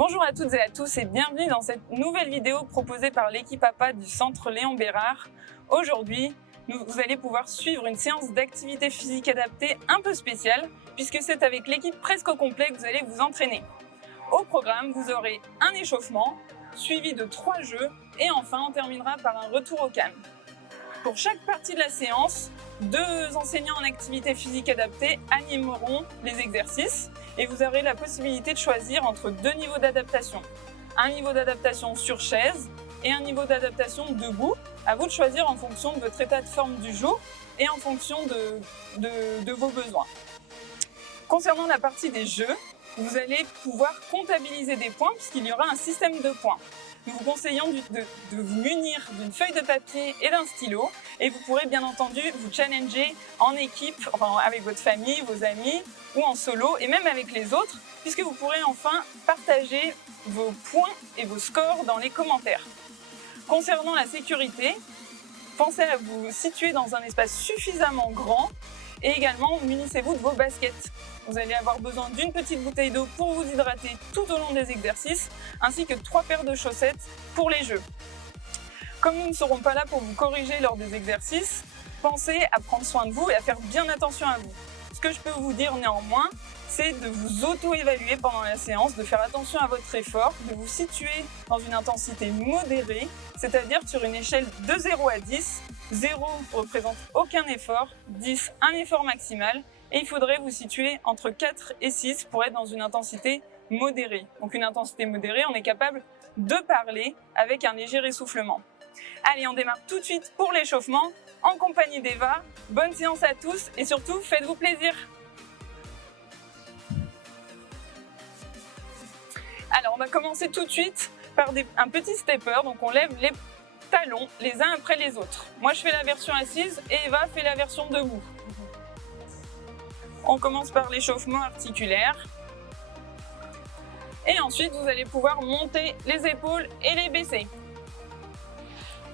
Bonjour à toutes et à tous et bienvenue dans cette nouvelle vidéo proposée par l'équipe APA du Centre Léon Bérard. Aujourd'hui, vous allez pouvoir suivre une séance d'activité physique adaptée un peu spéciale puisque c'est avec l'équipe presque au complet que vous allez vous entraîner. Au programme, vous aurez un échauffement suivi de 3 jeux et enfin on terminera par un retour au calme. Pour chaque partie de la séance, 2 enseignants en activité physique adaptée animeront les exercices et vous aurez la possibilité de choisir entre 2 niveaux d'adaptation. Un niveau d'adaptation sur chaise et un niveau d'adaptation debout. À vous de choisir en fonction de votre état de forme du jour et en fonction de vos besoins. Concernant la partie des jeux, vous allez pouvoir comptabiliser des points puisqu'il y aura un système de points. Nous vous conseillons de vous munir d'une feuille de papier et d'un stylo et vous pourrez bien entendu vous challenger en équipe, enfin avec votre famille, vos amis ou en solo et même avec les autres puisque vous pourrez enfin partager vos points et vos scores dans les commentaires. Concernant la sécurité, pensez à vous situer dans un espace suffisamment grand et également munissez-vous de vos baskets. Vous allez avoir besoin d'une petite bouteille d'eau pour vous hydrater tout au long des exercices, ainsi que 3 paires de chaussettes pour les jeux. Comme nous ne serons pas là pour vous corriger lors des exercices, pensez à prendre soin de vous et à faire bien attention à vous. Ce que je peux vous dire néanmoins, c'est de vous auto-évaluer pendant la séance, de faire attention à votre effort, de vous situer dans une intensité modérée, c'est-à-dire sur une échelle de 0 à 10. 0 représente aucun effort, 10 un effort maximal, et il faudrait vous situer entre 4 et 6 pour être dans une intensité modérée. Donc une intensité modérée, on est capable de parler avec un léger essoufflement. Allez, on démarre tout de suite pour l'échauffement, en compagnie d'Eva. Bonne séance à tous et surtout, faites-vous plaisir. Alors, on va commencer tout de suite par un petit stepper. Donc, on lève les talons les uns après les autres. Moi, je fais la version assise et Eva fait la version debout. On commence par l'échauffement articulaire. Et ensuite, vous allez pouvoir monter les épaules et les baisser.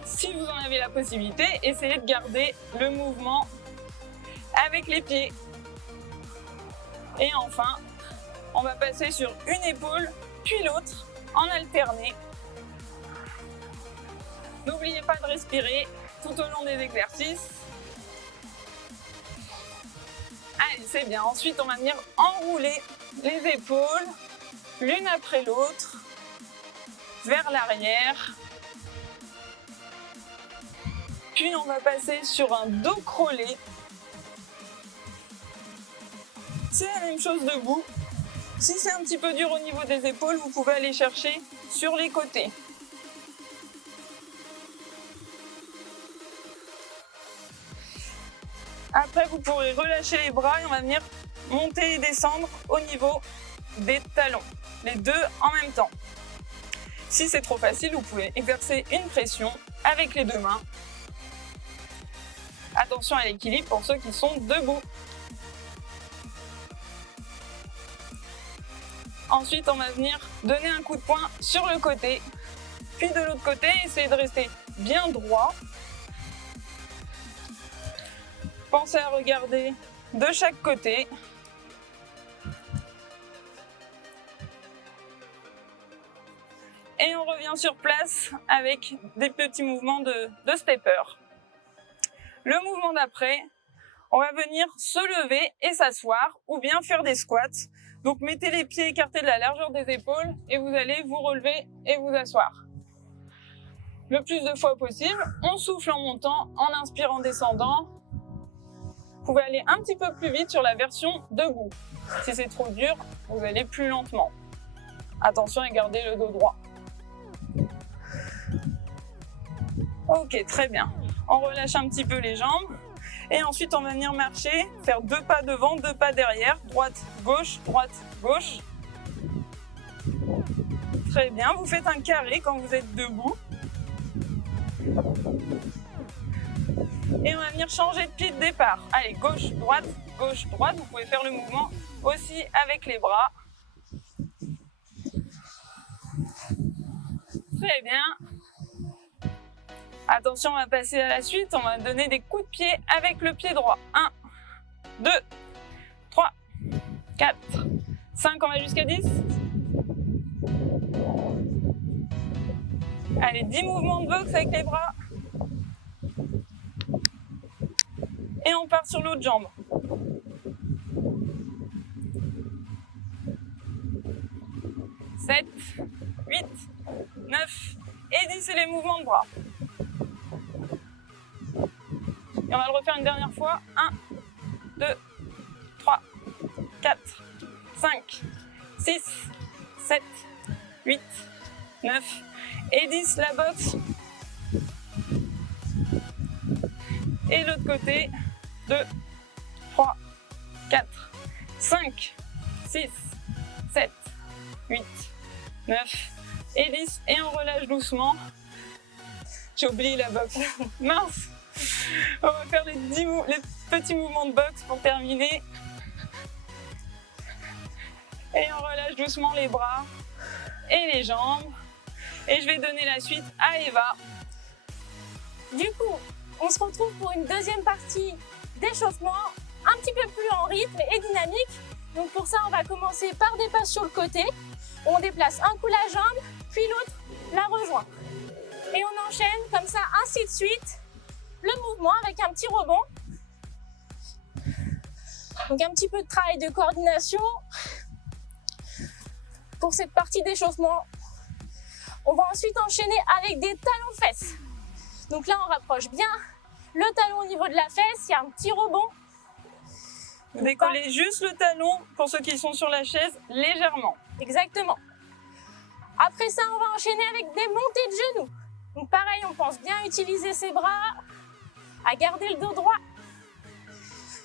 Si vous en avez la possibilité, essayez de garder le mouvement avec les pieds. Et enfin, on va passer sur une épaule puis l'autre en alterné. N'oubliez pas de respirer tout au long des exercices. Allez, c'est bien. Ensuite, on va venir enrouler les épaules l'une après l'autre vers l'arrière. Puis, on va passer sur un dos crawlé. C'est la même chose debout. Si c'est un petit peu dur au niveau des épaules, vous pouvez aller chercher sur les côtés. Après, vous pourrez relâcher les bras et on va venir monter et descendre au niveau des talons. Les deux en même temps. Si c'est trop facile, vous pouvez exercer une pression avec les 2 mains. Attention à l'équilibre pour ceux qui sont debout. Ensuite, on va venir donner un coup de poing sur le côté. Puis de l'autre côté, essayez de rester bien droit. Pensez à regarder de chaque côté. Et on revient sur place avec des petits mouvements de stepper. Le mouvement d'après, on va venir se lever et s'asseoir ou bien faire des squats. Donc mettez les pieds écartés de la largeur des épaules et vous allez vous relever et vous asseoir. Le plus de fois possible, on souffle en montant, en inspirant, en descendant. Vous pouvez aller un petit peu plus vite sur la version debout. Si c'est trop dur, vous allez plus lentement. Attention à garder le dos droit. Ok, très bien. On relâche un petit peu les jambes. Et ensuite, on va venir marcher, faire 2 pas devant, 2 pas derrière. Droite, gauche, gauche. Très bien. Vous faites un carré quand vous êtes debout. Et on va venir changer de pied de départ. Allez, gauche, droite. Vous pouvez faire le mouvement aussi avec les bras. Très bien. Attention, on va passer à la suite. On va donner des coups de pied avec le pied droit. 1, 2, 3, 4, 5, on va jusqu'à 10. Allez, 10 mouvements de boxe avec les bras. Et on part sur l'autre jambe. 7, 8, 9 et 10, c'est les mouvements de bras. Et on va le refaire une dernière fois. 1, 2, 3, 4, 5, 6, 7, 8, 9 et 10, la boxe. Et l'autre côté, 2, 3, 4, 5, 6, 7, 8, 9 et 10. Et on relâche doucement. J'ai oublié la boxe. Mince! On va faire les petits mouvements de boxe pour terminer. Et on relâche doucement les bras et les jambes. Et je vais donner la suite à Eva. Du coup, on se retrouve pour une deuxième partie d'échauffement, un petit peu plus en rythme et dynamique. Donc pour ça, on va commencer par des pas sur le côté. On déplace un coup la jambe, puis l'autre la rejoint. Et on enchaîne comme ça, ainsi de suite, le mouvement avec un petit rebond. Donc un petit peu de travail de coordination pour cette partie d'échauffement. On va ensuite enchaîner avec des talons-fesses. Donc là, on rapproche bien le talon au niveau de la fesse, il y a un petit rebond. Vous décollez juste le talon, pour ceux qui sont sur la chaise, légèrement. Exactement. Après ça, on va enchaîner avec des montées de genoux. Donc pareil, on pense bien utiliser ses bras, à garder le dos droit.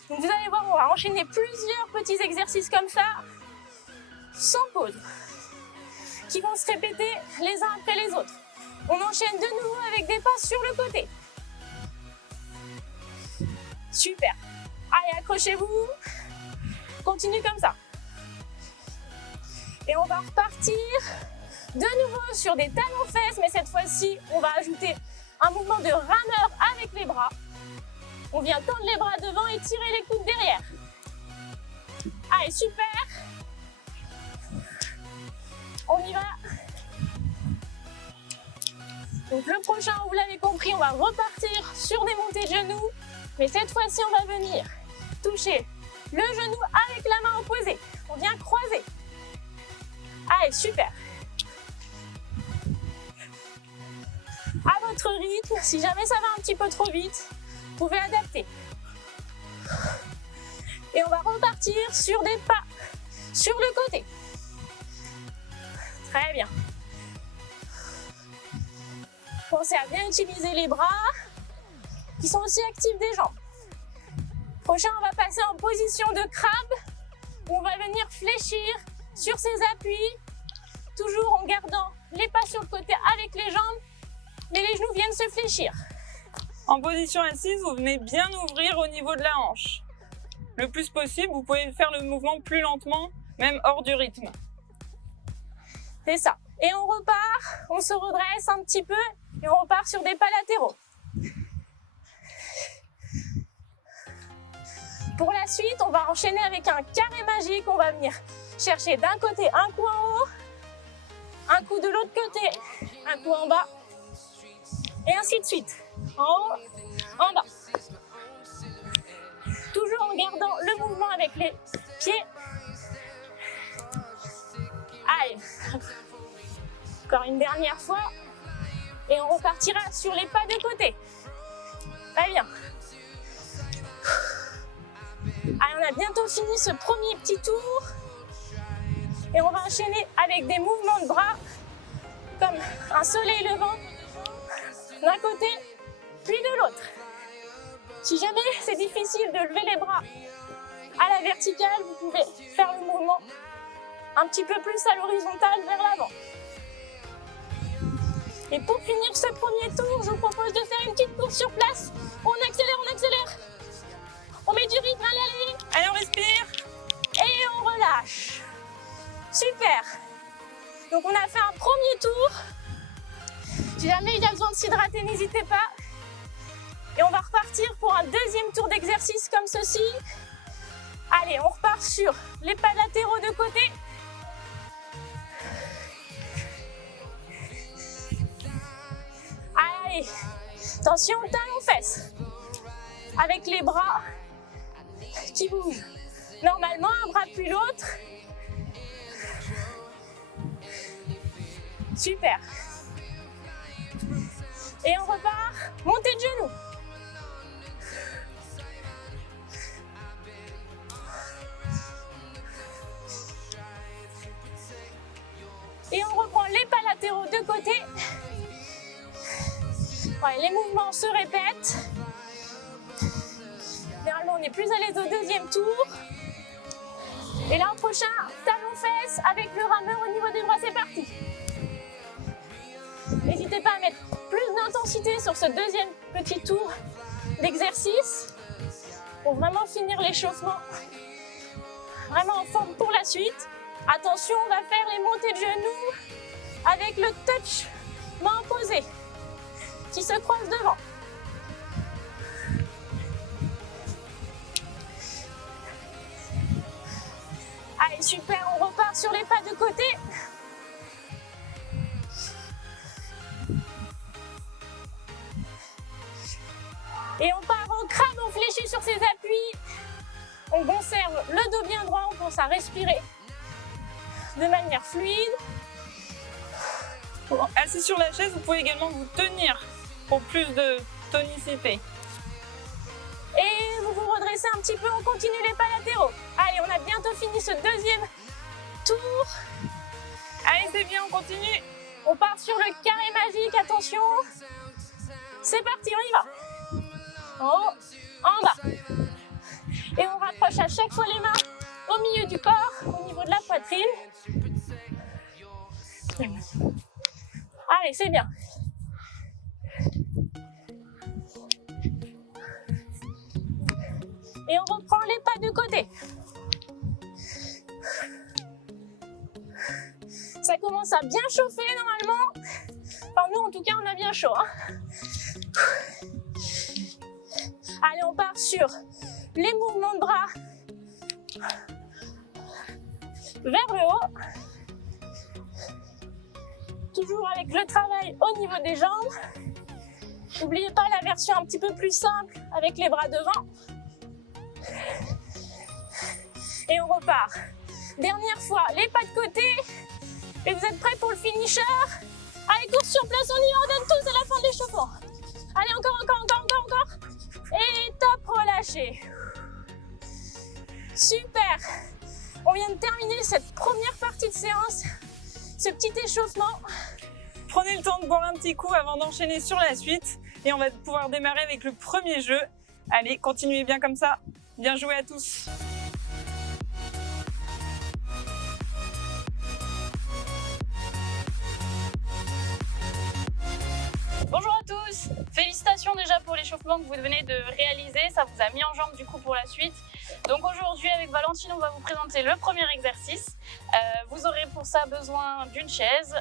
Donc vous allez voir, on va enchaîner plusieurs petits exercices comme ça, sans pause, qui vont se répéter les uns après les autres. On enchaîne de nouveau avec des pas sur le côté. Super. Allez, accrochez-vous. Continue comme ça. Et on va repartir de nouveau sur des talons-fesses, mais cette fois-ci, on va ajouter un mouvement de rameur avec les bras. On vient tendre les bras devant et tirer les coudes derrière. Allez, super. On y va. Donc le prochain, vous l'avez compris, on va repartir sur des montées de genoux. Mais cette fois-ci, on va venir toucher le genou avec la main opposée. On vient croiser. Allez, super. À votre rythme, si jamais ça va un petit peu trop vite, vous pouvez adapter. Et on va repartir sur des pas sur le côté. Très bien. Pensez à bien utiliser les bras qui sont aussi actifs des jambes. Prochain, on va passer en position de crabe. On va venir fléchir sur ses appuis, toujours en gardant les pas sur le côté avec les jambes, mais les genoux viennent se fléchir. En position assise, vous venez bien ouvrir au niveau de la hanche. Le plus possible, vous pouvez faire le mouvement plus lentement, même hors du rythme. C'est ça. Et on repart, on se redresse un petit peu et on repart sur des pas latéraux. Pour la suite, on va enchaîner avec un carré magique. On va venir chercher d'un côté un coup en haut, un coup de l'autre côté, un coup en bas, et ainsi de suite. En haut, en bas. Toujours en gardant le mouvement avec les pieds. Allez. Encore une dernière fois. Et on repartira sur les pas de côté. Très bien. Allez, on a bientôt fini ce premier petit tour. Et on va enchaîner avec des mouvements de bras, comme un soleil levant, d'un côté, puis de l'autre. Si jamais c'est difficile de lever les bras à la verticale, vous pouvez faire le mouvement un petit peu plus à l'horizontale vers l'avant. Et pour finir ce premier tour, je vous propose de faire une petite course sur place. On accélère, on accélère. On met du rythme, allez, allez. Allez, on respire. Et on relâche. Super. Donc on a fait un premier tour. Si jamais il y a besoin de s'hydrater, n'hésitez pas. Et on va repartir pour un deuxième tour d'exercice comme ceci. Allez, on repart sur les pas latéraux de côté. Allez, attention, talons-fesses. Avec les bras qui bougent. Normalement, un bras puis l'autre. Super. Et on repart, montée de genoux. Et on reprend les pas latéraux de côté. Ouais, les mouvements se répètent. Généralement, on est plus à l'aise au deuxième tour. Et là, au prochain, talons-fesses avec le rameur au niveau des bras, c'est parti. N'hésitez pas à mettre plus d'intensité sur ce deuxième petit tour d'exercice pour vraiment finir l'échauffement. Vraiment en forme pour la suite. Attention, on va faire les montées de genoux avec le touch main opposée qui se croise devant. Allez, super, on repart sur les pas de côté. Et on part en crabe, on fléchit sur ses appuis. On conserve le dos bien droit, on pense à respirer de manière fluide. Assis sur la chaise, vous pouvez également vous tenir pour plus de tonicité. Et vous vous redressez un petit peu, on continue les pas latéraux. Allez, on a bientôt fini ce deuxième tour. Allez, c'est bien, on continue. On part sur le carré magique, attention. C'est parti, on y va. En haut, en bas. Et on rapproche à chaque fois les mains au milieu du corps, au niveau de la poitrine. Allez, c'est bien. Et on reprend les pas de côté. Ça commence à bien chauffer normalement. Enfin, nous, en tout cas, on a bien chaud. Allez, on part sur les mouvements de bras vers le haut. Toujours avec le travail au niveau des jambes. N'oubliez pas la version un petit peu plus simple avec les bras devant. Et on repart. Dernière fois, les pas de côté. Et vous êtes prêts pour le finisher? Allez, course sur place, on y va, on donne tous à la fin de l'échauffement. Allez, encore. Et top, relâchez. Super. On vient de terminer cette première partie de séance. Ce petit échauffement. Prenez le temps de boire un petit coup avant d'enchaîner sur la suite. Et on va pouvoir démarrer avec le premier jeu. Allez, continuez bien comme ça. Bien joué à tous. Bonjour à tous, félicitations déjà pour l'échauffement que vous venez de réaliser, ça vous a mis en jambe du coup pour la suite. Donc aujourd'hui avec Valentine on va vous présenter le premier exercice. Vous aurez pour ça besoin d'une chaise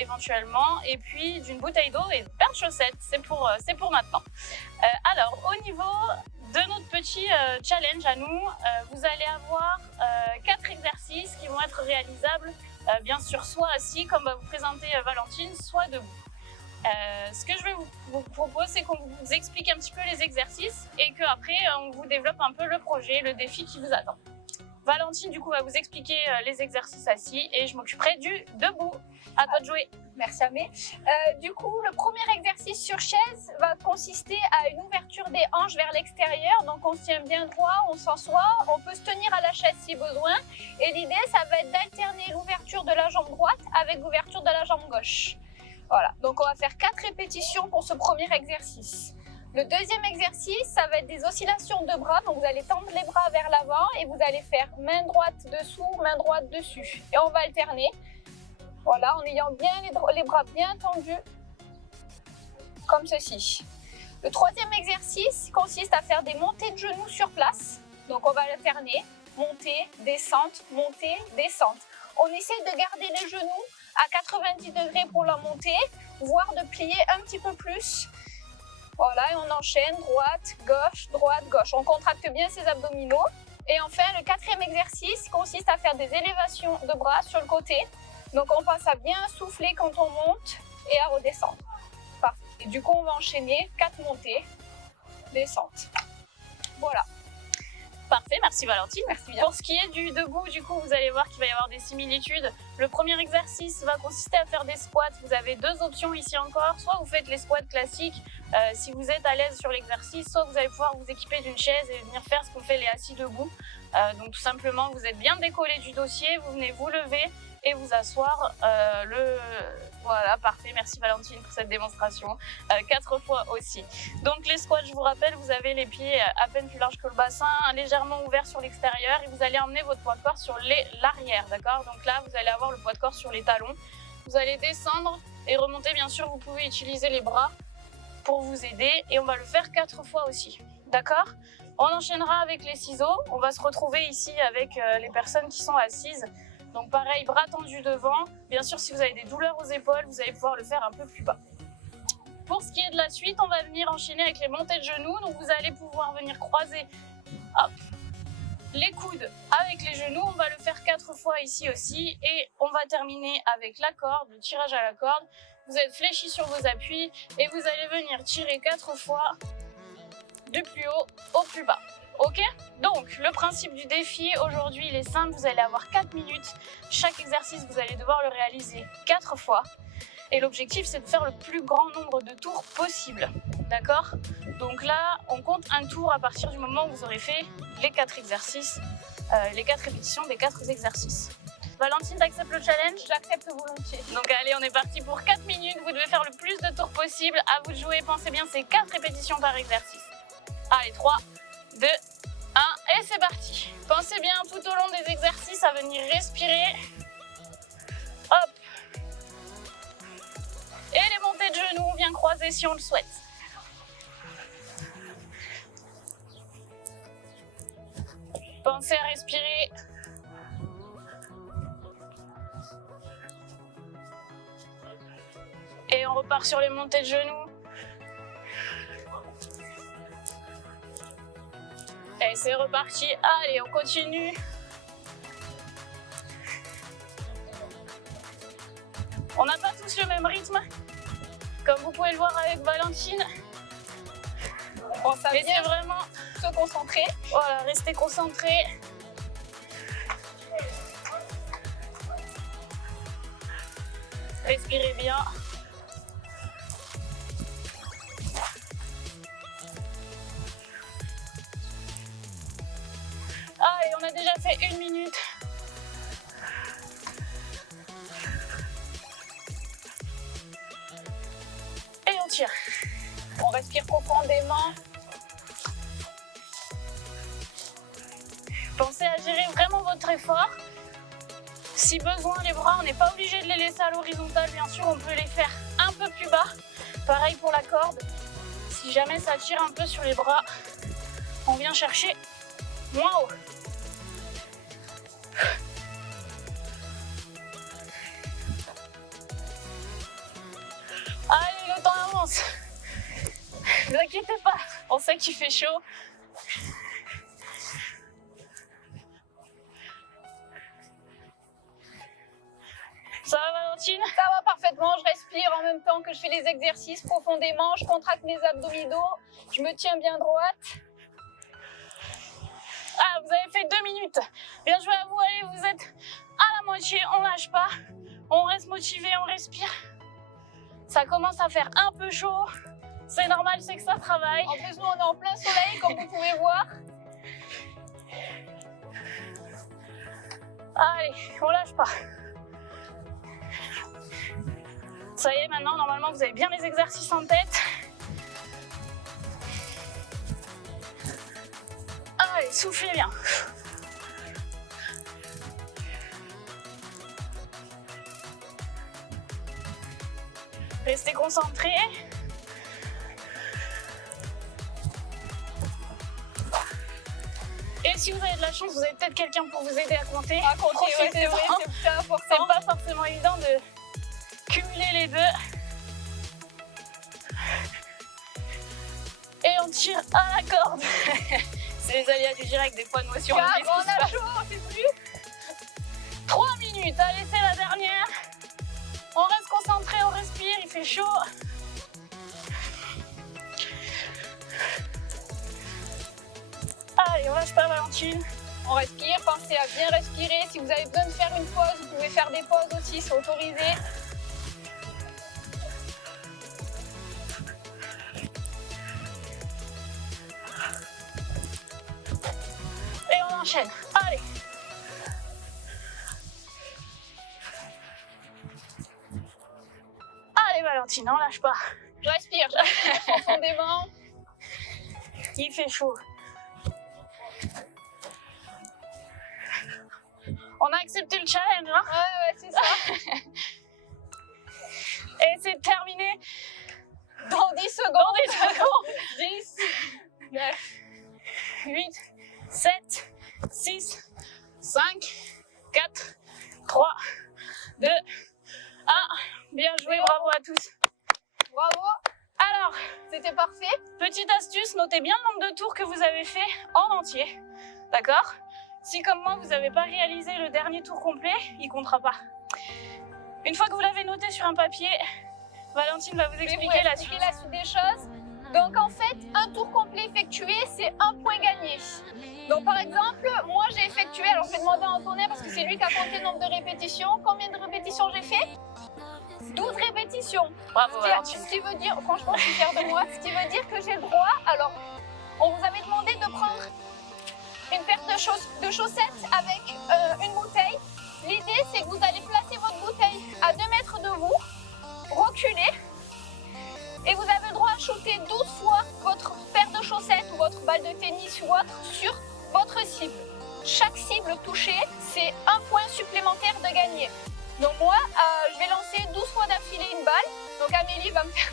éventuellement et puis d'une bouteille d'eau et de paires de chaussettes, c'est pour maintenant. Alors au niveau de notre petit challenge à nous, vous allez avoir 4 exercices qui vont être réalisables bien sûr soit assis comme va vous présenter Valentine, soit debout. Ce que je vais vous proposer, c'est qu'on vous explique un petit peu les exercices et qu'après, on vous développe un peu le projet, le défi qui vous attend. Valentine, du coup, va vous expliquer les exercices assis et je m'occuperai du debout. À toi de jouer. Merci Amé. Du coup, le premier exercice sur chaise va consister à une ouverture des hanches vers l'extérieur. Donc, on se tient bien droit, on s'assoit, on peut se tenir à la chaise si besoin. Et l'idée, ça va être d'alterner l'ouverture de la jambe droite avec l'ouverture de la jambe gauche. Voilà, donc on va faire 4 répétitions pour ce premier exercice. Le deuxième exercice, ça va être des oscillations de bras. Donc vous allez tendre les bras vers l'avant et vous allez faire main droite dessous, main droite dessus. Et on va alterner. Voilà, en ayant bien les bras bien tendus, comme ceci. Le troisième exercice consiste à faire des montées de genoux sur place. Donc on va alterner, montée, descente, montée, descente. On essaie de garder les genoux à 90 degrés pour la montée, voire de plier un petit peu plus. Voilà, et on enchaîne droite, gauche. On contracte bien ses abdominaux. Et enfin, le quatrième exercice consiste à faire des élévations de bras sur le côté. Donc on pense à bien souffler quand on monte et à redescendre. Parfait. Et du coup, on va enchaîner 4 montées, descentes. Voilà. Parfait, merci Valentine. Merci bien. Pour ce qui est du debout, du coup, vous allez voir qu'il va y avoir des similitudes. Le premier exercice va consister à faire des squats. Vous avez 2 options ici encore. Soit vous faites les squats classiques si vous êtes à l'aise sur l'exercice, soit vous allez pouvoir vous équiper d'une chaise et venir faire ce qu'on fait les assis debout. Donc tout simplement, vous êtes bien décollé du dossier, vous venez vous lever et vous asseoir. Voilà, parfait, merci Valentine pour cette démonstration. 4 fois aussi. Donc les squats, je vous rappelle, vous avez les pieds à peine plus larges que le bassin, légèrement ouverts sur l'extérieur et vous allez emmener votre poids de corps sur l'arrière, d'accord? Donc là, vous allez avoir le poids de corps sur les talons. Vous allez descendre et remonter, bien sûr, vous pouvez utiliser les bras pour vous aider et on va le faire 4 fois aussi, d'accord? On enchaînera avec les ciseaux. On va se retrouver ici avec les personnes qui sont assises. Donc pareil, bras tendus devant. Bien sûr, si vous avez des douleurs aux épaules, vous allez pouvoir le faire un peu plus bas. Pour ce qui est de la suite, on va venir enchaîner avec les montées de genoux. Donc vous allez pouvoir venir croiser hop, les coudes avec les genoux. On va le faire 4 fois ici aussi. Et on va terminer avec la corde, le tirage à la corde. Vous êtes fléchis sur vos appuis et vous allez venir tirer 4 fois du plus haut au plus bas. Ok? Donc, le principe du défi aujourd'hui, il est simple. Vous allez avoir 4 minutes. Chaque exercice, vous allez devoir le réaliser 4 fois. Et l'objectif, c'est de faire le plus grand nombre de tours possible. D'accord? Donc là, on compte un tour à partir du moment où vous aurez fait les 4 exercices, les 4 répétitions des 4 exercices. Valentine, t'acceptes le challenge? J'accepte volontiers. Donc allez, on est parti pour 4 minutes. Vous devez faire le plus de tours possible. À vous de jouer. Pensez bien, c'est 4 répétitions par exercice. Allez, 3, 2, 1 et c'est parti. Pensez bien tout au long des exercices à venir respirer. Hop. Et les montées de genoux, on vient croiser si on le souhaite. Pensez à respirer. Et on repart sur les montées de genoux. Et c'est reparti. Allez, on continue. On n'a pas tous le même rythme, comme vous pouvez le voir avec Valentine. Bon, ça Mais vient c'est vraiment se concentrer. voilà, restez concentrés. Respirez bien. Allez, on a déjà fait 1 minute. Et on tire. On respire profondément. Pensez à gérer vraiment votre effort. Si besoin, les bras, on n'est pas obligé de les laisser à l'horizontale. Bien sûr, on peut les faire un peu plus bas. Pareil pour la corde. Si jamais ça tire un peu sur les bras, on vient chercher moins haut. Allez, le temps avance. Ne vous inquiétez pas, on sait qu'il fait chaud. Ça va Valentine? Ça va parfaitement, je respire en même temps que je fais les exercices profondément, je contracte mes abdominaux, je me tiens bien droite. Ah, vous avez fait 2 minutes. Bien joué à vous, allez, vous êtes à la moitié, on lâche pas. On reste motivé, on respire. Ça commence à faire un peu chaud. C'est normal, c'est que ça travaille. En plus, nous, on est en plein soleil, comme vous pouvez voir. Allez, on lâche pas. Ça y est, maintenant, normalement, vous avez bien les exercices en tête. Allez, soufflez bien. Restez concentrés. Et si vous avez de la chance, vous avez peut-être quelqu'un pour vous aider à compter. À compter, ouais, c'est vrai, Profitez-en. c'est important. C'est pas forcément évident de cumuler les deux. Et on tire à la corde. C'est les aléas du direct, des fois nous aussi on oublie ce qui On se a passe. chaud, on sait plus. 3 minutes, allez c'est la dernière. On reste concentré, on respire, il fait chaud. Allez, on lâche pas Valentine. On respire, pensez à bien respirer. Si vous avez besoin de faire une pause, vous pouvez faire des pauses aussi, c'est autorisé. Et on enchaîne. Allez. Allez Valentine, on lâche pas. Je respire profondément. Il fait chaud. On a accepté le challenge, hein? Ouais, c'est ça. Et c'est terminé Dans 10 secondes. dans des secondes. 10, 9, 8, 7, 6, 5, 4, 3, 2, 1. Bien joué, bravo à tous. bravo. Alors, C'était parfait. petite astuce, notez bien le nombre de tours que vous avez fait en entier. D'accord? Si comme moi, vous n'avez pas réalisé le dernier tour complet, il ne comptera pas. Une fois que vous l'avez noté sur un papier, Valentine va vous Je vais expliquer vous la expliquer suite. la suite des choses. Donc en fait, un tour complet effectué, c'est un point gagné. Donc par exemple, moi j'ai effectué, alors je vais demander à Antonin parce que c'est lui qui a compté le nombre de répétitions. Combien de répétitions j'ai fait? 12 répétitions. Bravo Valentine. Ce qui veut dire, franchement je suis fière de moi, ce qui veut dire que j'ai le droit, alors on vous avait demandé de prendre une paire de chaussettes avec une bouteille. L'idée c'est que vous allez placer votre bouteille à 2 mètres de vous, reculer, et vous avez le droit à shooter 12 fois votre paire de chaussettes ou votre balle de tennis ou autre sur votre cible. Chaque cible touchée, c'est un point supplémentaire de gagner. Donc moi, je vais lancer 12 fois d'affilée une balle. Donc Amélie va me faire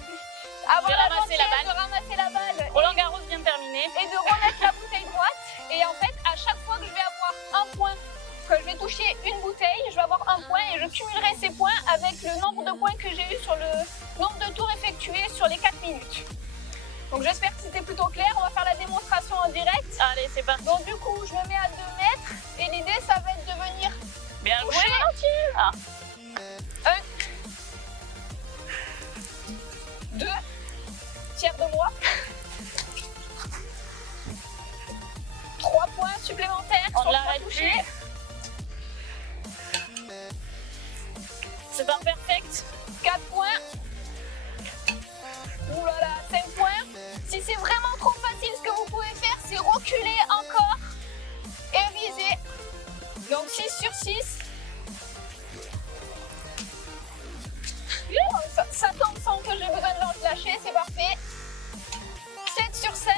avoir la ramasser la gentillesse balle. de ramasser la balle Roland Garros vient de terminer. et de remettre la bouteille droite. Et en fait, à chaque fois que je vais avoir un point, que je vais toucher une bouteille, je vais avoir un point et je cumulerai ces points avec le nombre de points que j'ai eu sur le nombre de tours effectués sur les 4 minutes. Donc j'espère que c'était plutôt clair. On va faire la démonstration en direct. Allez, c'est parti. Donc du coup, je me mets à 2 mètres et l'idée, ça va être de venir Bien joué toucher. Valentine. Ah. 2, fière de moi. 3 points supplémentaires On sur ne le point l'arrête touché. plus. C'est un perfect. 4 points. Ouh là là, 5 points. Si c'est vraiment trop facile, ce que vous pouvez faire, c'est reculer encore et viser. Donc 6 sur 6. Ça tombe sans que j'ai besoin de lâcher, c'est parfait. 7 sur 7.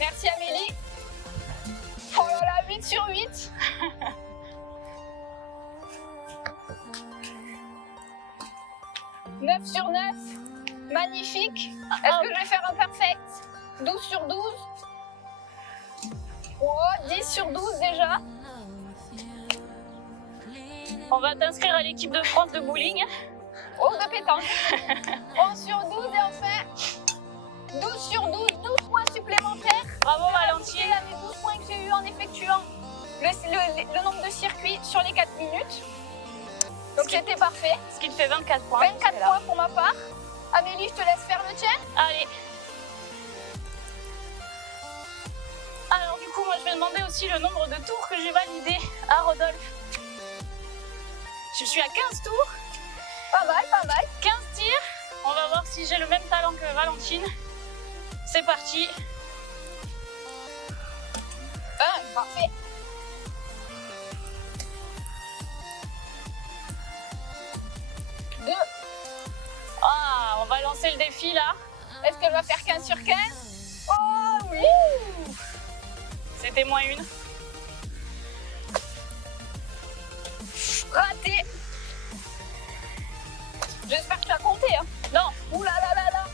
Merci Amélie. Oh là là, 8 sur 8. « 9 sur 9, magnifique. Est-ce que je vais faire un perfect? 12 sur 12. Oh, 10 sur 12 déjà. On va t'inscrire à l'équipe de France de bowling. Oh, de pétanque. 11 sur 12 et enfin 12 sur 12, 12 points supplémentaires. Bravo C'est Valentine. là les 12 points que j'ai eu en effectuant le nombre de circuits sur les 4 minutes. Donc c'était parfait. Ce qui te fait 24 points. 24 points pour ma part. Amélie, je te laisse faire le tien. Allez. Alors du coup, moi je vais demander aussi le nombre de tours que j'ai validé à Rodolphe. Je suis à 15 tours, Pas mal, pas mal. 15 tirs. On va voir si j'ai le même talent que Valentine. C'est parti. 1, parfait. 2. Ah, on va lancer le défi là. Est-ce qu'elle va faire 15 sur 15? Oh oui. C'était moins une. Raté. J'espère que tu as compté. Hein. Non, Ouh là là là là.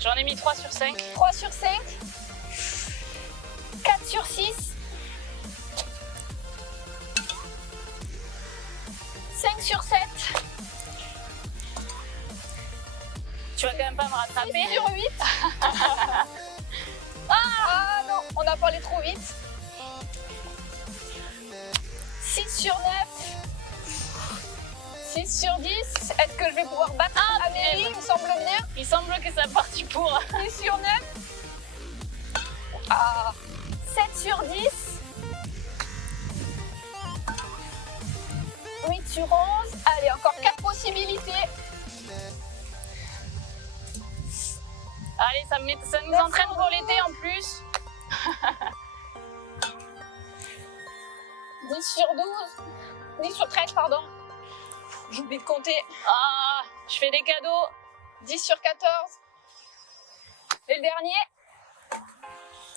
j'en ai mis 3 sur 5. 3 sur 5. 4 sur 6. 5 sur 7. Tu vas quand même pas me rattraper. 6 sur 8. Ah non, on a parlé trop vite. 6 sur 9. 6 sur 10. Est-ce que je vais pouvoir battre Amélie? Il me semble bien. Il semble que ça partit pour. 6 sur 9. Ah, sur 10. 8 sur 11. Allez, encore 4 possibilités. Allez, ça nous entraîne pour l'été en plus. 10 sur 12. 10 sur 13, pardon. J'oublie de compter. Ah, je fais des cadeaux. 10 sur 14. Et le dernier.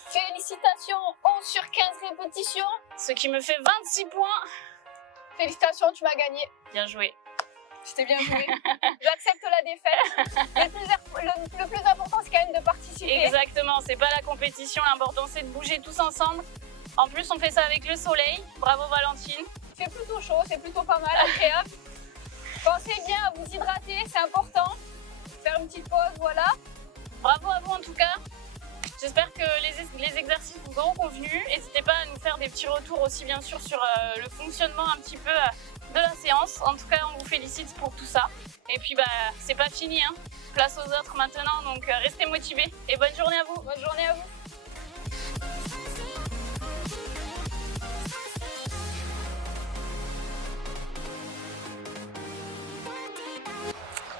Félicitations, 11 sur 15 répétitions. Ce qui me fait 26 points. Félicitations, tu m'as gagné. Bien joué. C'était bien joué. J'accepte la défaite. Le plus important, c'est quand même de participer. Exactement, c'est pas la compétition, l'important c'est de bouger tous ensemble. En plus, on fait ça avec le soleil. Bravo Valentine. Il fait plutôt chaud, c'est plutôt pas mal, agréable. Pensez bien à vous hydrater, c'est important. Faire une petite pause, voilà. Bravo à vous en tout cas. J'espère que les exercices vous auront convenu. N'hésitez pas à nous faire des petits retours aussi bien sûr sur le fonctionnement un petit peu de la séance. En tout cas, on vous félicite pour tout ça. Et puis c'est pas fini, hein. Place aux autres maintenant, donc restez motivés et bonne journée à vous. Bonne journée à vous.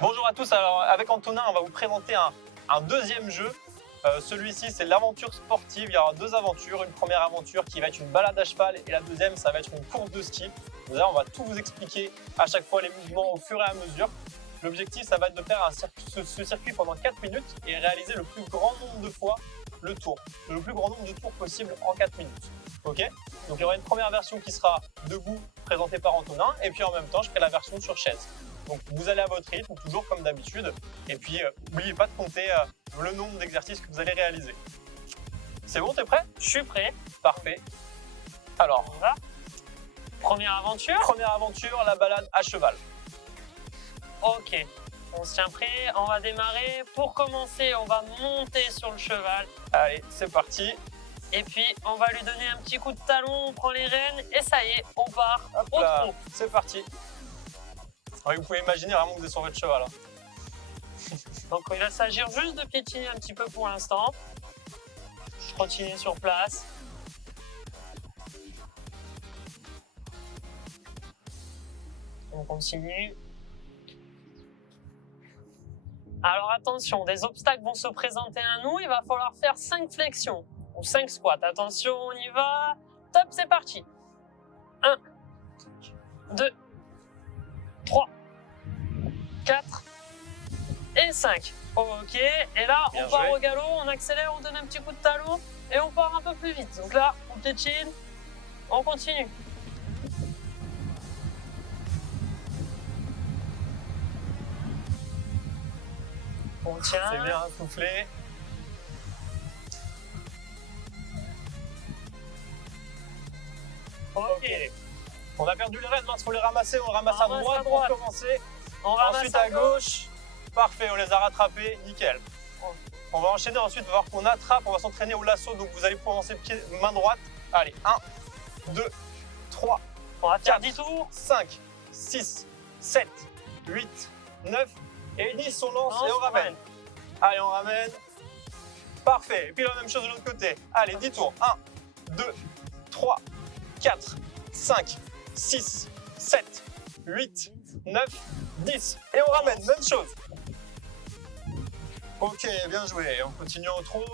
Bonjour à tous, alors avec Antonin on va vous présenter un deuxième jeu. Celui-ci c'est l'aventure sportive, il y aura deux aventures. Une première aventure qui va être une balade à cheval et la deuxième ça va être une course de ski. Là, on va tout vous expliquer à chaque fois les mouvements au fur et à mesure. L'objectif ça va être de faire ce circuit pendant 4 minutes et réaliser le plus grand nombre de fois le tour. Le plus grand nombre de tours possible en 4 minutes. Ok? Donc il y aura une première version qui sera debout présentée par Antonin et puis en même temps je ferai la version sur chaise. Donc vous allez à votre rythme, toujours comme d'habitude. Et puis n'oubliez pas de compter le nombre d'exercices que vous allez réaliser. C'est bon, t'es prêt? Je suis prêt. Parfait. Alors, Voilà. Première aventure. première aventure, la balade à cheval. Ok, on se tient prêt, on va démarrer. Pour commencer, on va monter sur le cheval Allez, c'est parti. et puis on va lui donner un petit coup de talon, on prend les rênes et ça y est, on part Hop au là, trot. c'est parti. Ouais, vous pouvez imaginer vraiment que vous êtes sur votre cheval. Donc il va s'agir juste de piétiner un petit peu pour l'instant. Trottiner sur place. On continue. Alors attention, des obstacles vont se présenter à nous, il va falloir faire 5 flexions ou 5 squats. Attention, on y va. Top, c'est parti. 1, 2, 3, 4 et 5. Ok, et là, Bien on part joué. au galop, on accélère, on donne un petit coup de talon et on part un peu plus vite. Donc là, on piétine, on continue. On tient. C'est bien, soufflé. Ok. On a perdu les rênes, il faut les ramasser. On ramasse à Ramasse droite à pour droite. commencer. On ramasse Ensuite à gauche. Parfait, on les a rattrapés, nickel. On va enchaîner ensuite, on va voir qu'on attrape, on va s'entraîner au lasso, donc vous allez commencer main droite. Allez, 1, 2, 3, On va faire 4, 10 tours. 5, 6, 7, 8, 9 et 10, on lance et on ramène. Allez, on ramène. Parfait, et puis la même chose de l'autre côté. Allez, 10 tours. 1, 2, 3, 4, 5, 6, 7, 8, 9, 10. Et on ramène, même chose. Ok, bien joué. On continue au trot.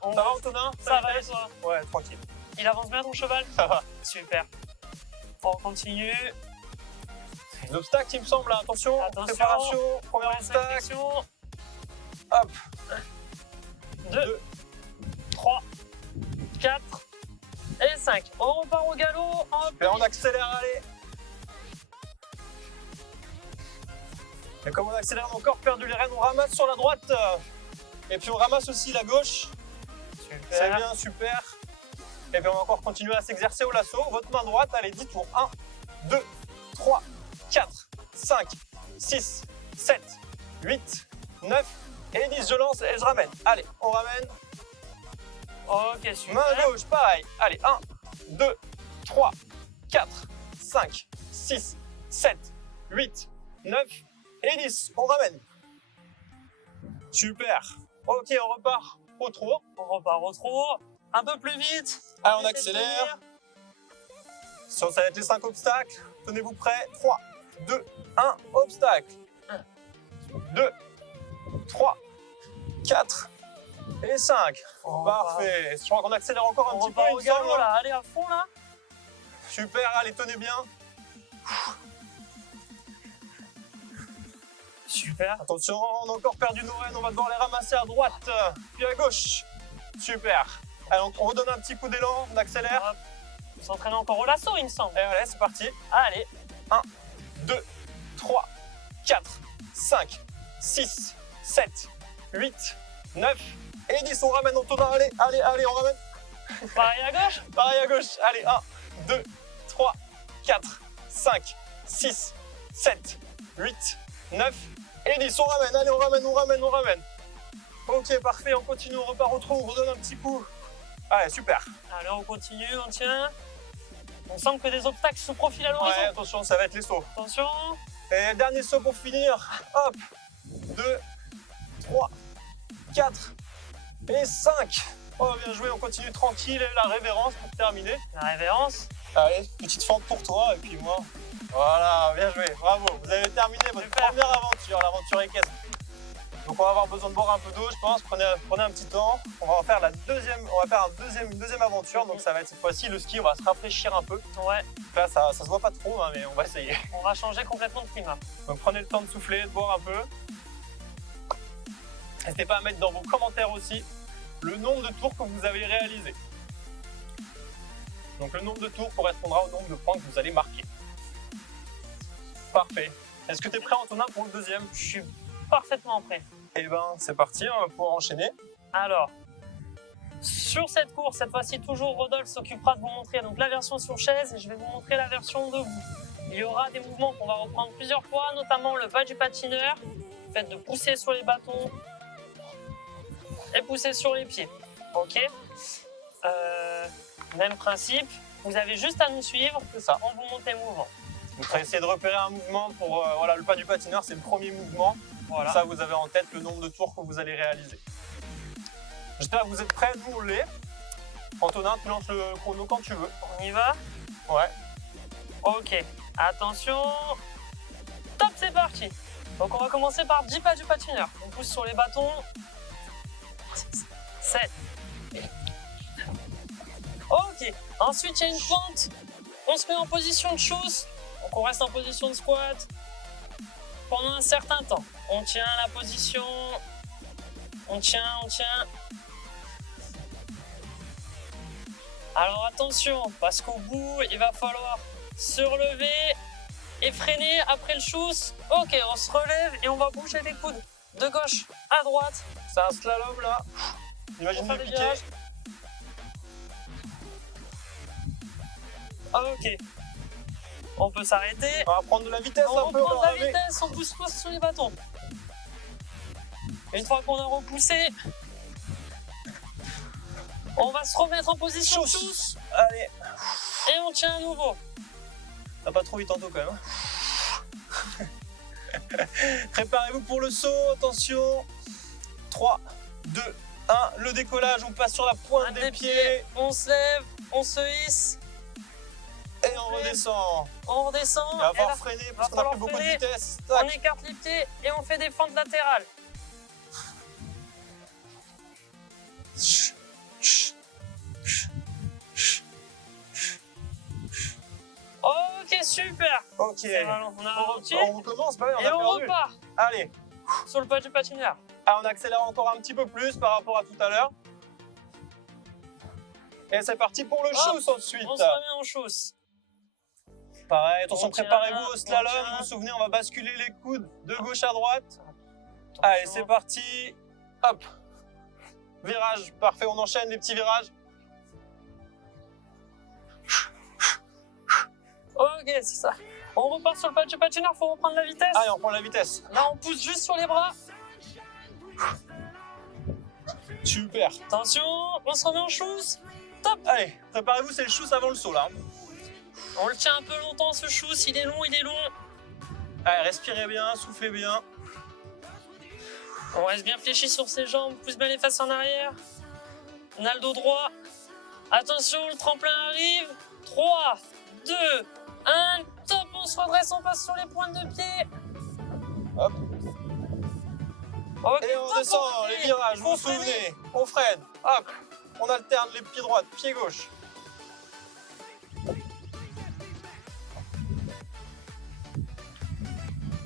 On Ça va, Antonin? Ça va et toi? Ouais, tranquille. Il avance bien ton cheval? Ça va. Super. On continue. Les obstacles, il me semble. Là. Attention, Attention. préparation, premier Cinq obstacle. flexions. Hop. 2, 3, 4 et 5. On repart au galop. Et on accélère, allez. Et comme on accélère, on a encore perdu les rênes, on ramasse sur la droite. Et puis on ramasse aussi la gauche. C'est Super. bien, super. Et puis on va encore continuer à s'exercer au lasso. Votre main droite, allez, 10 tours. 1, 2, 3, 4, 5, 6, 7, 8, 9 et 10. Je lance et je ramène. Allez, on ramène. Ok, super. Main gauche, pareil. Allez, 1, 2, 3, 4, 5, 6, 7, 8, 9 et 10. On ramène. Super. Ok, on repart au trot. On repart au trot. Un peu plus vite. Allez, on Essaie de accélère. tenir. Ça va être les 5 obstacles. Tenez-vous prêts. 3, 2, 1, obstacle. 1, 2, 3, 4 et 5. Parfait. Je crois qu'on accélère encore un On petit peu. repart il au me semble, galop hein. là, allez à fond là. Super, allez, tenez bien. Super. Attention, on a encore perdu nos rênes. On va devoir les ramasser à droite, puis à gauche. Super. Allez, on redonne un petit coup d'élan. On accélère. Hop. On s'entraîne encore au lasso, il me semble. Et voilà, c'est parti. Allez. 2, 3, 4, 5, 6, 7, 8, 9 et 10. On ramène, on tourne. Allez, allez, allez, on ramène. Pareil à gauche. Pareil à gauche. Allez, 1, 2, 3, 4, 5, 6, 7, 8, 9 et 10. On ramène, allez, on ramène, on ramène, on ramène. Ok, parfait, on continue, on repart au trou, on redonne un petit coup. Allez, super. Allez, on continue, on tient. On sent que des obstacles se profilent à l'horizon. Ouais, attention, ça va être les sauts. Attention. Et dernier saut pour finir. Hop, 2, 3, 4 et 5. Oh, bien joué, on continue tranquille. Et la révérence pour terminer. La révérence. Allez, petite fente pour toi et puis moi. Voilà, bien joué, bravo. Vous avez terminé votre Super. première aventure, l'aventure équestre. Donc on va avoir besoin de boire un peu d'eau, je pense. Prenez un petit temps. On va en faire une deuxième aventure. Donc ça va être cette fois-ci le ski. On va se rafraîchir un peu. Ouais. Là, ça se voit pas trop, hein, mais on va essayer. On va changer complètement de climat. Donc prenez le temps de souffler, de boire un peu. N'hésitez pas à mettre dans vos commentaires aussi le nombre de tours que vous avez réalisé. Donc le nombre de tours correspondra au nombre de points que vous allez marquer. Parfait. Est-ce que tu es prêt, Antonin, pour le deuxième? Je suis parfaitement prêt. Eh ben, c'est parti, on va pouvoir enchaîner. Alors, sur cette course, cette fois-ci, toujours Rodolphe s'occupera de vous montrer donc la version sur chaise et je vais vous montrer la version debout. Il y aura des mouvements qu'on va reprendre plusieurs fois, notamment le pas du patineur, le fait de pousser sur les bâtons et pousser sur les pieds. Ok. Même principe, vous avez juste à nous suivre, C'est ça. on vous montre les mouvements. Donc, on va essayer de repérer un mouvement pour voilà, le pas du patineur, c'est le premier mouvement. Voilà. Comme ça, vous avez en tête le nombre de tours que vous allez réaliser. J'espère que vous êtes prêts, nous on l'est. Antonin, tu lances le chrono quand tu veux. On y va? Ouais. Ok, attention. Top, c'est parti. Donc on va commencer par 10 pas du patineur. On pousse sur les bâtons. 7. Ok, ensuite il y a une pente. On se met en position de chausse. Donc on reste en position de squat pendant un certain temps. On tient la position. On tient. Alors attention, parce qu'au bout, il va falloir se relever et freiner après le chousse. Ok, on se relève et on va bouger les coudes de gauche à droite. C'est un slalom là. On Imagine fait le des piqué. virages. Ok. On peut s'arrêter. On va prendre de la vitesse On un peu. reprend on la va ramer. vitesse, on pousse sur les bâtons. Une fois qu'on a repoussé, on va se remettre en position de chousse Allez, et on tient à nouveau. ça va pas trop vite tantôt quand même. Préparez-vous pour le saut, attention. 3, 2, 1, le décollage, on passe sur la pointe Un des des pieds On se lève, on se hisse, et on redescend. on redescend. Il va et falloir là, freiner va parce qu'on a falloir plus beaucoup de freiner. vitesse. on Tac. écarte les pieds et on fait des fentes latérales. Ok, super. Ok. Alors, on a ralenti On recommence, bah oui, on et a on perdu. repart Allez, sur le pas du patineur. on accélère encore un petit peu plus par rapport à tout à l'heure. Et c'est parti pour le Hop, chousse ensuite. On se remet en chausse. Pareil, attention, On tient, préparez-vous au on slalom. tient. Vous vous souvenez, on va basculer les coudes de gauche à droite. Allez, c'est parti. Hop. Virage, parfait, on enchaîne les petits virages. Ok, c'est ça. On repart sur le pas du patineur, faut reprendre la vitesse. Allez, on prend la vitesse. Là, on pousse juste sur les bras. Super. Attention, on se remet en chousse. Top. Allez, préparez-vous, c'est le chousse avant le saut là. On le tient un peu longtemps ce chousse, il est long, il est long. Allez, respirez bien, soufflez bien. On reste bien fléchi sur ses jambes, pousse bien les fesses en arrière. On a le dos droit. Attention, le tremplin arrive. 3, 2, 1. Top, on se redresse, on passe sur les pointes de pied. Hop. Ok, Et on top, descend on les fait. virages, vous Faut vous souvenez. On freine. Hop. On alterne les pieds droits, pieds gauche.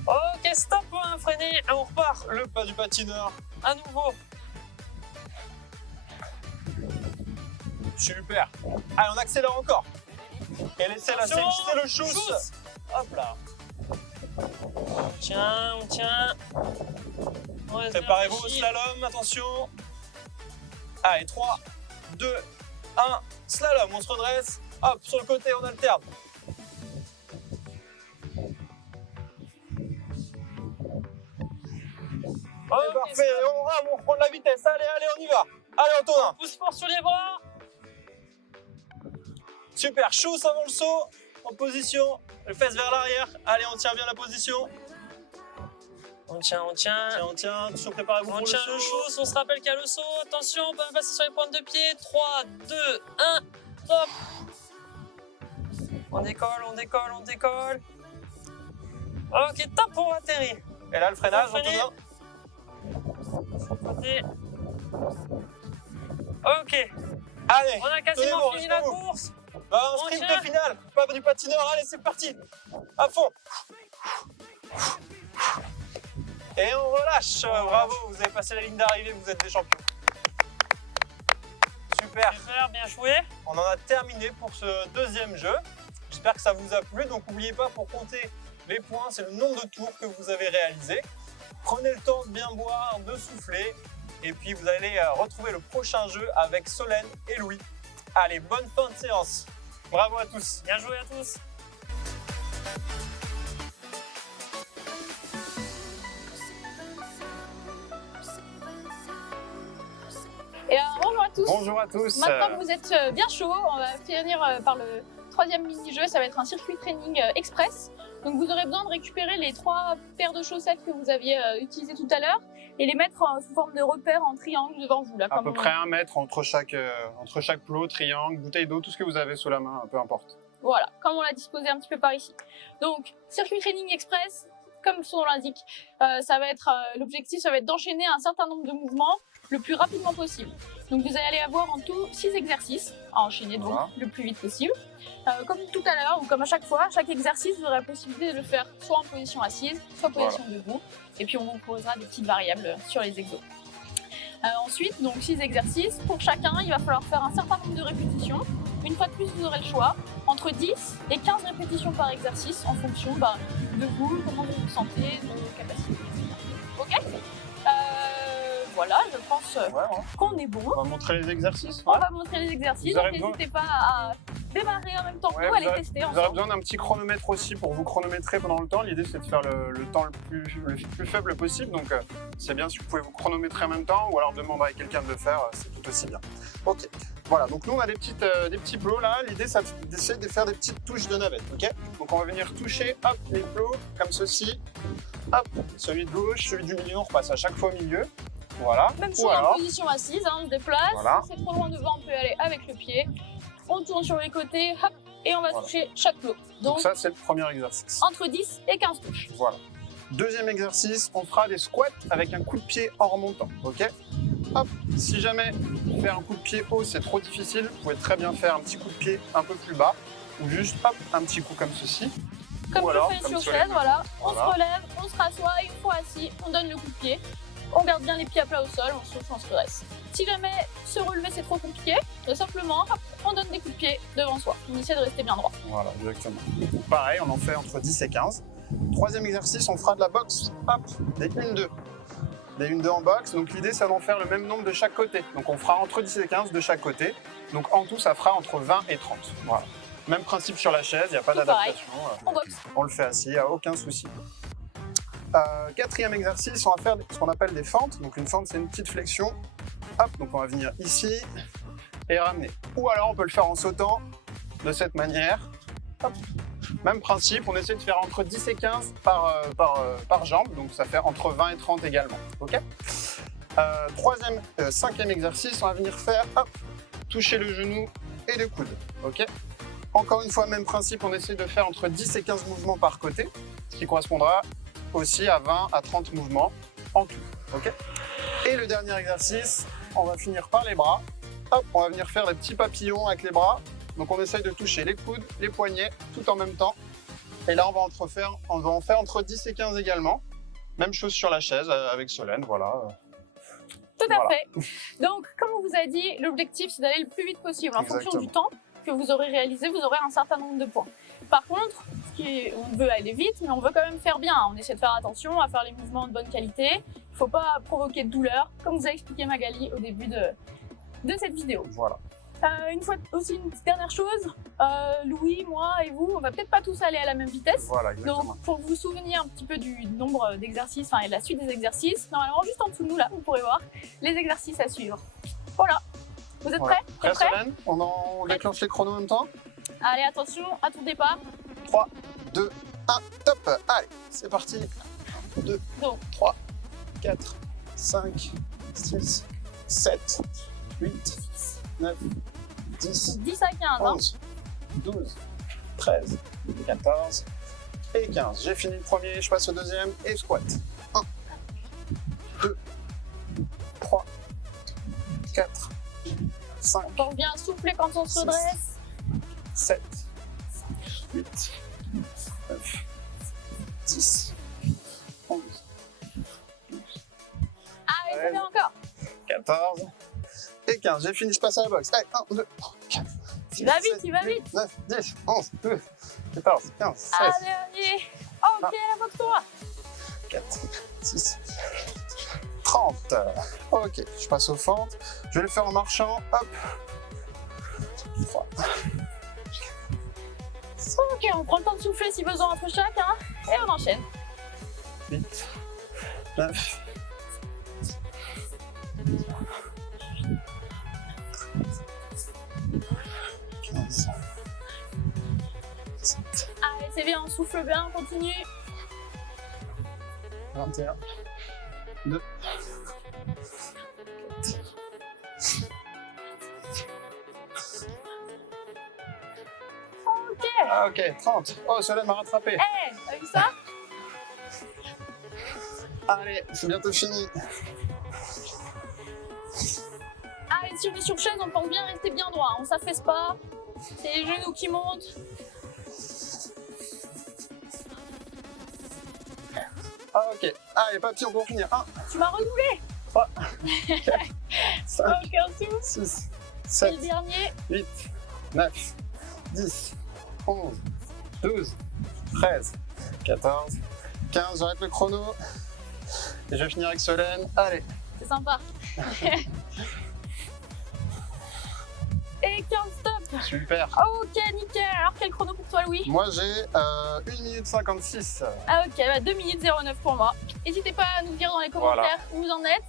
Ok, stop, hein, freiner. Et on repart. Le pas du patineur. À nouveau. Super. Allez, on accélère encore. Et laissez la Attention, c'est le chousse. chousse. Hop là. On tient, on tient. On reste Préparez-vous au réfléchi. slalom, attention. Allez, 3, 2, 1, slalom, on se redresse. Hop, sur le côté, on alterne. Ok, C'est parfait, on rame, on reprend de la vitesse. Allez, allez, on y va. Allez, on tourne. pousse fort sur les bras. Super, chousse avant le saut. En position, le fesse vers l'arrière. Allez, on tient bien la position. On tient, on tient. Tiens, on tient, attention, préparez-vous On pour tient le le saut. chousse, on se rappelle qu'il y a le saut. Attention, on peut passer sur les pointes de pied. 3, 2, 1. Top. On décolle, on décolle, on décolle. Ok, top, on atterrit. Et là, le freinage, Faut freiner. Antonin. Côté. Ok, Allez, on a quasiment tenez-vous, fini la restez-vous. course. Bah, un On sprint tient. final, pas du patineur, allez c'est parti, à fond. Et on relâche, bravo, vous avez passé la ligne d'arrivée, vous êtes des champions. Super, Super, bien joué. on en a terminé pour ce deuxième jeu. J'espère que ça vous a plu, donc n'oubliez pas pour compter les points, c'est le nombre de tours que vous avez réalisé. Prenez le temps de bien boire, de souffler, et puis vous allez retrouver le prochain jeu avec Solène et Louis. Allez, bonne fin de séance. Bravo à tous. Bien joué à tous. Et bonjour à tous. Bonjour à tous. Maintenant que vous êtes bien chaud, on va finir par le troisième mini-jeu. Ça va être un circuit training express. Donc vous aurez besoin de récupérer les 3 paires de chaussettes que vous aviez utilisées tout à l'heure et les mettre sous forme de repères en triangle devant vous. Là, À comme peu on- près 1 mètre entre chaque plot, triangle, bouteille d'eau, tout ce que vous avez sous la main, peu importe. Voilà, comme on l'a disposé un petit peu par ici. Donc, circuit training express, comme son nom l'indique, ça va être l'objectif, ça va être d'enchaîner un certain nombre de mouvements le plus rapidement possible. Donc, vous allez avoir en tout 6 exercices à enchaîner donc Voilà. le plus vite possible. Comme tout à l'heure ou comme à chaque fois, chaque exercice, vous aurez la possibilité de le faire soit en position assise, soit en position debout. Et puis, on vous proposera des petites variables sur les exos. Ensuite, donc 6 exercices. Pour chacun, il va falloir faire un certain nombre de répétitions. Une fois de plus, vous aurez le choix entre 10 et 15 répétitions par exercice en fonction de vous, comment vous vous sentez, de vos capacités. Ok Voilà, je pense qu'on est bon. On va montrer les exercices. On va montrer les exercices, Vous aurez donc besoin- n'hésitez pas à démarrer en même temps que Ouais, nous, à vous les aurez- tester Vous aurez ensemble. besoin d'un petit chronomètre aussi pour vous chronométrer pendant le temps. L'idée, c'est de faire le temps le plus faible possible. Donc, c'est bien si vous pouvez vous chronométrer en même temps ou alors demander à quelqu'un de le faire, c'est tout aussi bien. Ok, voilà. Donc, nous, on a des petits plots là. L'idée, c'est d'essayer de faire des petites touches de navette. Ok, donc, on va venir toucher hop, les plots comme ceci. Hop, celui de gauche, celui du milieu, on repasse à chaque fois au milieu. Voilà. Même Ou chose en alors, position assise, hein, on se déplace. Voilà. Si c'est trop loin devant, on peut y aller avec le pied. On tourne sur les côtés, hop, et on va Voilà. toucher chaque plot. donc Donc, ça, c'est le premier exercice. entre 10 et 15 touches. Voilà. Deuxième exercice, on fera des squats avec un coup de pied en remontant. Ok. Hop. Si jamais faire un coup de pied haut c'est trop difficile, vous pouvez très bien faire un petit coup de pied un peu plus bas ou juste hop un petit coup comme ceci. Comme Ou je alors, fais comme sur sur chaise, les- voilà. On Voilà. se relève, on se rassoit, et une fois assis, on donne le coup de pied. On garde bien les pieds à plat au sol, on souffle, on se redresse. Si jamais se relever c'est trop compliqué, simplement hop, on donne des coups de pied devant soi. On essaie de rester bien droit. Voilà, exactement. Pareil, on en fait entre 10 et 15. Troisième exercice, on fera de la boxe. Hop, des 1-2. Des 1-2 en boxe. Donc l'idée, c'est d'en faire le même nombre de chaque côté. Donc on fera entre 10 et 15 de chaque côté. Donc en tout, ça fera entre 20 et 30. Voilà. Même principe sur la chaise, il n'y a pas Tout pareil. d'adaptation. On boxe. On le fait assis, il n'y a aucun souci. Quatrième exercice, on va faire ce qu'on appelle des fentes. Donc une fente, c'est une petite flexion. Hop, donc on va venir ici et ramener. Ou alors on peut le faire en sautant de cette manière. Hop. Même principe, on essaie de faire entre 10 et 15 par jambe, donc ça fait entre 20 et 30 également. Ok. Cinquième exercice, on va venir faire hop, toucher le genou et le coude. Ok. Encore une fois, même principe, on essaie de faire entre 10 et 15 mouvements par côté, ce qui correspondra aussi à 20 à 30 mouvements en tout. Ok. Et le dernier exercice, on va finir par les bras. Hop, on va venir faire des petits papillons avec les bras. Donc on essaye de toucher les coudes, les poignets, tout en même temps. Et là, on va en faire entre 10 et 15 également. Même chose sur la chaise avec Solène, voilà. Tout à Voilà. fait. Donc, comme on vous a dit, l'objectif, c'est d'aller le plus vite possible. En fonction du temps que vous aurez réalisé, vous aurez un certain nombre de points. Par contre, on veut aller vite, mais on veut quand même faire bien. On essaie de faire attention à faire les mouvements de bonne qualité. Il ne faut pas provoquer de douleur, comme vous a expliqué Magali au début de cette vidéo. Voilà. Une petite dernière chose, Louis, moi et vous, on va peut-être pas tous aller à la même vitesse. Voilà, exactement. Donc, pour vous souvenir un petit peu du nombre d'exercices, et de la suite des exercices, normalement, juste en dessous de nous, là, vous pourrez voir les exercices à suivre. Voilà. Vous êtes prêts? Prêt, Solène? On déclenche les chronos en même temps? Allez, attention, à tout départ. 3, 2, 1, top! Allez, c'est parti. 2, Donc. 3, 4, 5, 6, 7, 8, 9, 10, 10 à 15. 11, 12, 13, 14 et 15. J'ai fini le premier, je passe au deuxième et squat. 1, 2, 3, 4, 5, On revient souffler quand on se redresse. 7, 8, 9, 10, 11, 12, Allez, ça va encore. 14 et 15. J'ai fini, je passe à la boxe. Allez, 1, 2, 3, 4, 6, Il va vite, 7, il va 8, vite. 9, 10, 11, 12, 14, 15, 16, Allez, allez. Ok, la boxe toi. 4, 6, 30. Ok, je passe aux fentes. Je vais le faire en marchant. Hop. 3, Ok, on prend le temps de souffler si besoin entre chaque, hein, et on enchaîne. 8, 9, 15, 17, Allez, c'est bien, on souffle bien, on continue. 21, 2, Ok. ok, 30. Oh, Solène m'a rattrapé. Eh, t'as vu ça? Allez, c'est bientôt fini. Allez, si on est sur chaise, on pense bien rester bien droit. On s'affaisse pas. C'est les genoux qui montent. Ah, ok. Allez, papillon pour finir. 1, Tu m'as redoublé. 3, 4, 5, Ok, on souffle. 6, C'est 7, le dernier. 8, 9, 10, 11, 12, 13, 14, 15. J'arrête le chrono. Et je vais finir avec Solène. Allez. C'est sympa. Et 15 stop. Super. Ok, nickel. Alors, quel chrono pour toi, Louis? Moi, j'ai 1 minute 56. Ah, ok, bah 2 minutes 09 pour moi. N'hésitez pas à nous dire dans les commentaires où vous en êtes.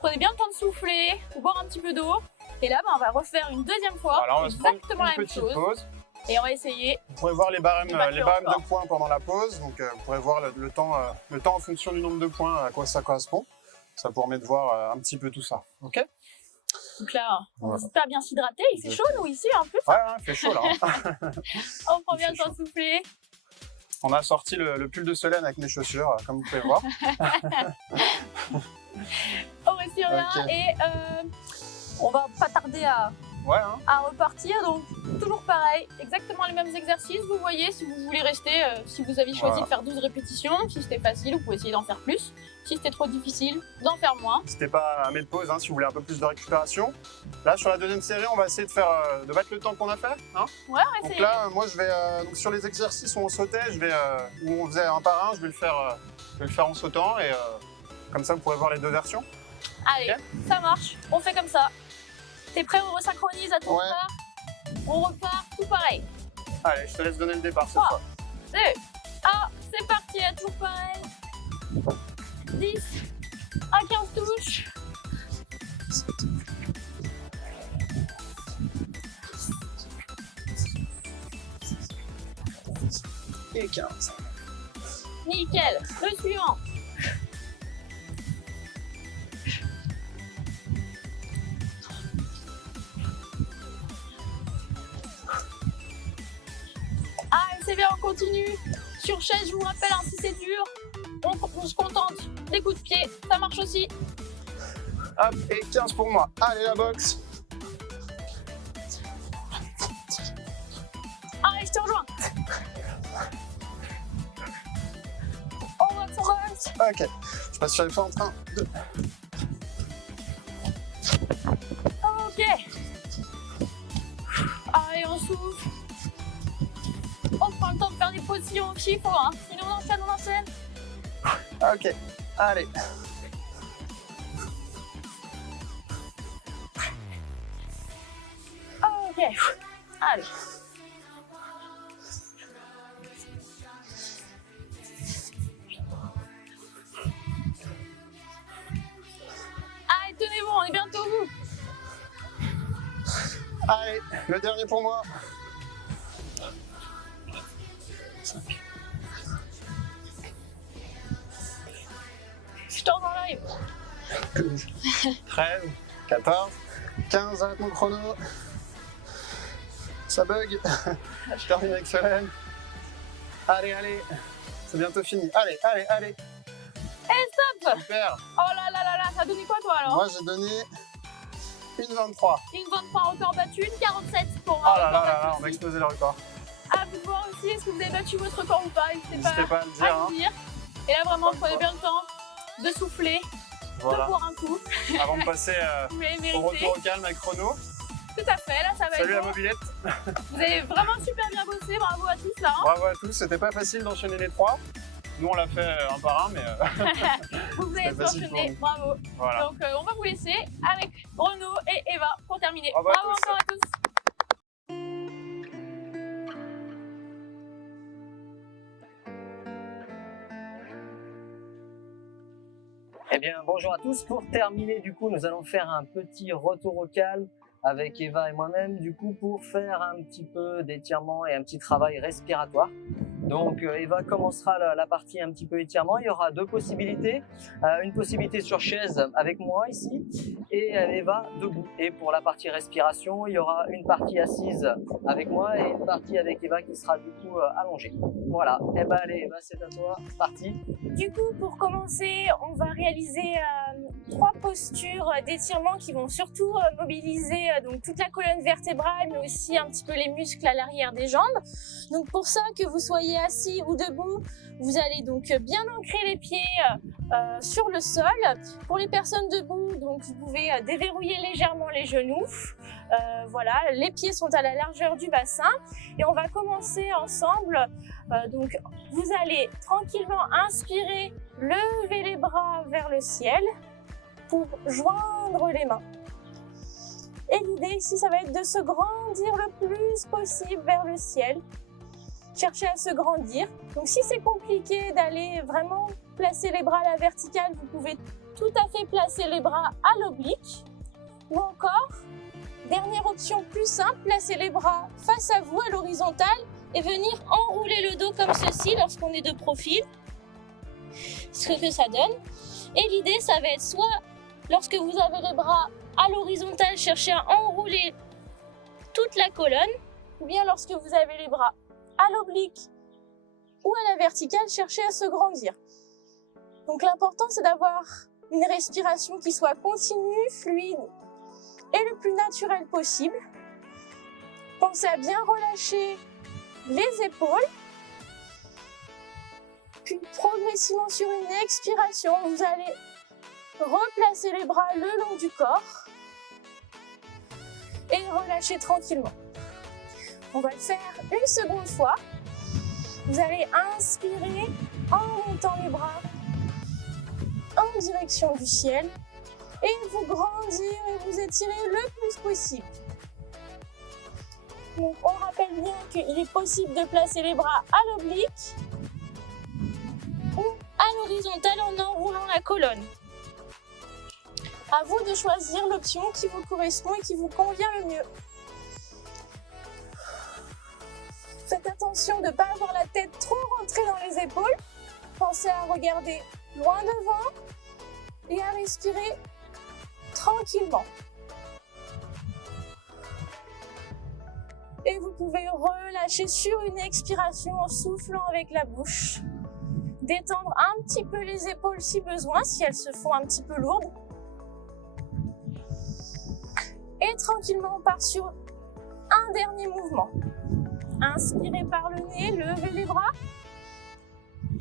Prenez bien le temps de souffler, ou boire un petit peu d'eau. Et là, bah, on va refaire une deuxième fois. Voilà, on va se prendre exactement la une même petite chose. pause. Et on va essayer. Vous pourrez voir les barèmes battre le record. de points pendant la pause. Donc, vous pourrez voir le temps en fonction du nombre de points, à quoi ça correspond. Ça vous permet de voir un petit peu tout ça. Ok? Donc là, on Voilà. n'hésite pas à bien s'hydrater. Il fait chaud, nous, ici, en plus. Ouais, il fait chaud là. Hein. On prend bien Il le fait temps de souffler. On a sorti le pull de Solène avec mes chaussures, comme vous pouvez voir. On respire bien. Ok. Et on va pas tarder Ouais, hein. à repartir. Donc, toujours pareil, exactement les mêmes exercices. Vous voyez, si vous voulez rester, si vous avez choisi Voilà. de faire 12 répétitions, si c'était facile, vous pouvez essayer d'en faire plus. Si c'était trop difficile, d'en faire moins. N'hésitez pas à mettre pause si vous voulez un peu plus de récupération. Là, sur la deuxième série, on va essayer de battre le temps qu'on a fait. Hein. Ouais, on va Donc essayer. là, moi, je vais donc sur les exercices où on sautait, où on faisait un par un, je vais le faire en sautant et comme ça, vous pourrez voir les deux versions. Allez, Ok. ça marche. On fait comme ça. T'es prêt? On resynchronise à ton Ouais. départ. On repart, tout pareil. Allez, je te laisse donner le départ cette 3, fois. 2, 1, c'est parti, à toujours pareil. 10 à 15 touches. Et 15. Nickel. Le suivant. continue. Sur chaise, je vous rappelle, hein, si c'est dur, on se contente des coups de pied, ça marche aussi. Hop, et 15 pour moi. Allez, la boxe. Allez, je te rejoins. On boxe. Ok, je passe sur les fentes. 1, 2. Ok. Allez, on souffle. On prend le temps de faire des pauses si il faut, hein. Sinon on enchaîne. Ok, allez. Ok. Allez. Allez, tenez-vous, on est bientôt au bout. Allez, le dernier pour moi. 5. Je t'en dans l'œil. 12, 13, 14, 15, arrête mon chrono. Ça bug. Je termine avec Solène. Allez, allez. C'est bientôt fini. Allez, allez, allez. Et stop. Super. Oh là là là là, ça a donné quoi toi alors? Moi, j'ai donné une 23. Une 23 record battu, une 47 pour Oh là record là là battu là, on aussi. va exploser le record. À vous de voir aussi, est-ce que vous avez battu votre record ou pas? N'hésitez N'hésitez pas à le dire. à Hein. le dire. Et là vraiment, prenez bien le temps de souffler, de Voilà. boire un coup. Avant de passer Vous l'avez au mérité. retour au calme avec chrono. Tout à fait, là ça va Salut la être bon. mobilette. Vous avez vraiment super bien bossé, bravo à tous là. Hein. Bravo à tous. C'était pas facile d'enchaîner les 3. Nous, on l'a fait un par un, mais Vous avez c'est tout facile pour enchaîné, nous. bravo. voilà. Donc on va vous laisser avec Renaud et Eva pour terminer. Bravo à tous. encore à tous. Eh bien, bonjour à tous. Pour terminer, du coup, nous allons faire un petit retour au calme avec Eva et moi-même, du coup, pour faire un petit peu d'étirement et un petit travail respiratoire. Donc, Eva commencera la partie un petit peu étirement. Il y aura deux possibilités. Une possibilité sur chaise avec moi ici et Eva debout. Et pour la partie respiration, il y aura une partie assise avec moi et une partie avec Eva qui sera du coup allongée. Voilà. Eh ben, allez, Eva, c'est à toi. Parti. Du coup, pour commencer, on va réaliser 3 postures d'étirement qui vont surtout mobiliser donc toute la colonne vertébrale, mais aussi un petit peu les muscles à l'arrière des jambes. Donc pour ça, que vous soyez assis ou debout, vous allez donc bien ancrer les pieds sur le sol. Pour les personnes debout, donc vous pouvez déverrouiller légèrement les genoux. Voilà, les pieds sont à la largeur du bassin et on va commencer ensemble. Donc vous allez tranquillement inspirer, lever les bras vers le ciel pour joindre les mains. Et l'idée ici, ça va être de se grandir le plus possible vers le ciel. Cherchez à se grandir. Donc si c'est compliqué d'aller vraiment placer les bras à la verticale, vous pouvez tout à fait placer les bras à l'oblique. Ou encore, dernière option plus simple, placer les bras face à vous à l'horizontale et venir enrouler le dos comme ceci lorsqu'on est de profil. Ce que ça donne. Et l'idée, ça va être soit lorsque vous avez les bras à l'horizontale, cherchez à enrouler toute la colonne, ou bien lorsque vous avez les bras à l'oblique ou à la verticale, cherchez à se grandir. Donc l'important, c'est d'avoir une respiration qui soit continue, fluide et le plus naturel possible. Pensez à bien relâcher les épaules. Puis progressivement sur une expiration, vous allez replacer les bras le long du corps et relâcher tranquillement. On va le faire une seconde fois. Vous allez inspirer en montant les bras en direction du ciel et vous grandir et vous étirer le plus possible. Donc on rappelle bien qu'il est possible de placer les bras à l'oblique ou à l'horizontale en enroulant la colonne. À vous de choisir l'option qui vous correspond et qui vous convient le mieux. Faites attention de ne pas avoir la tête trop rentrée dans les épaules. Pensez à regarder loin devant et à respirer tranquillement. Et vous pouvez relâcher sur une expiration en soufflant avec la bouche. Détendre un petit peu les épaules si besoin, si elles se font un petit peu lourdes. Et tranquillement, on part sur un dernier mouvement. Inspirez par le nez, levez les bras.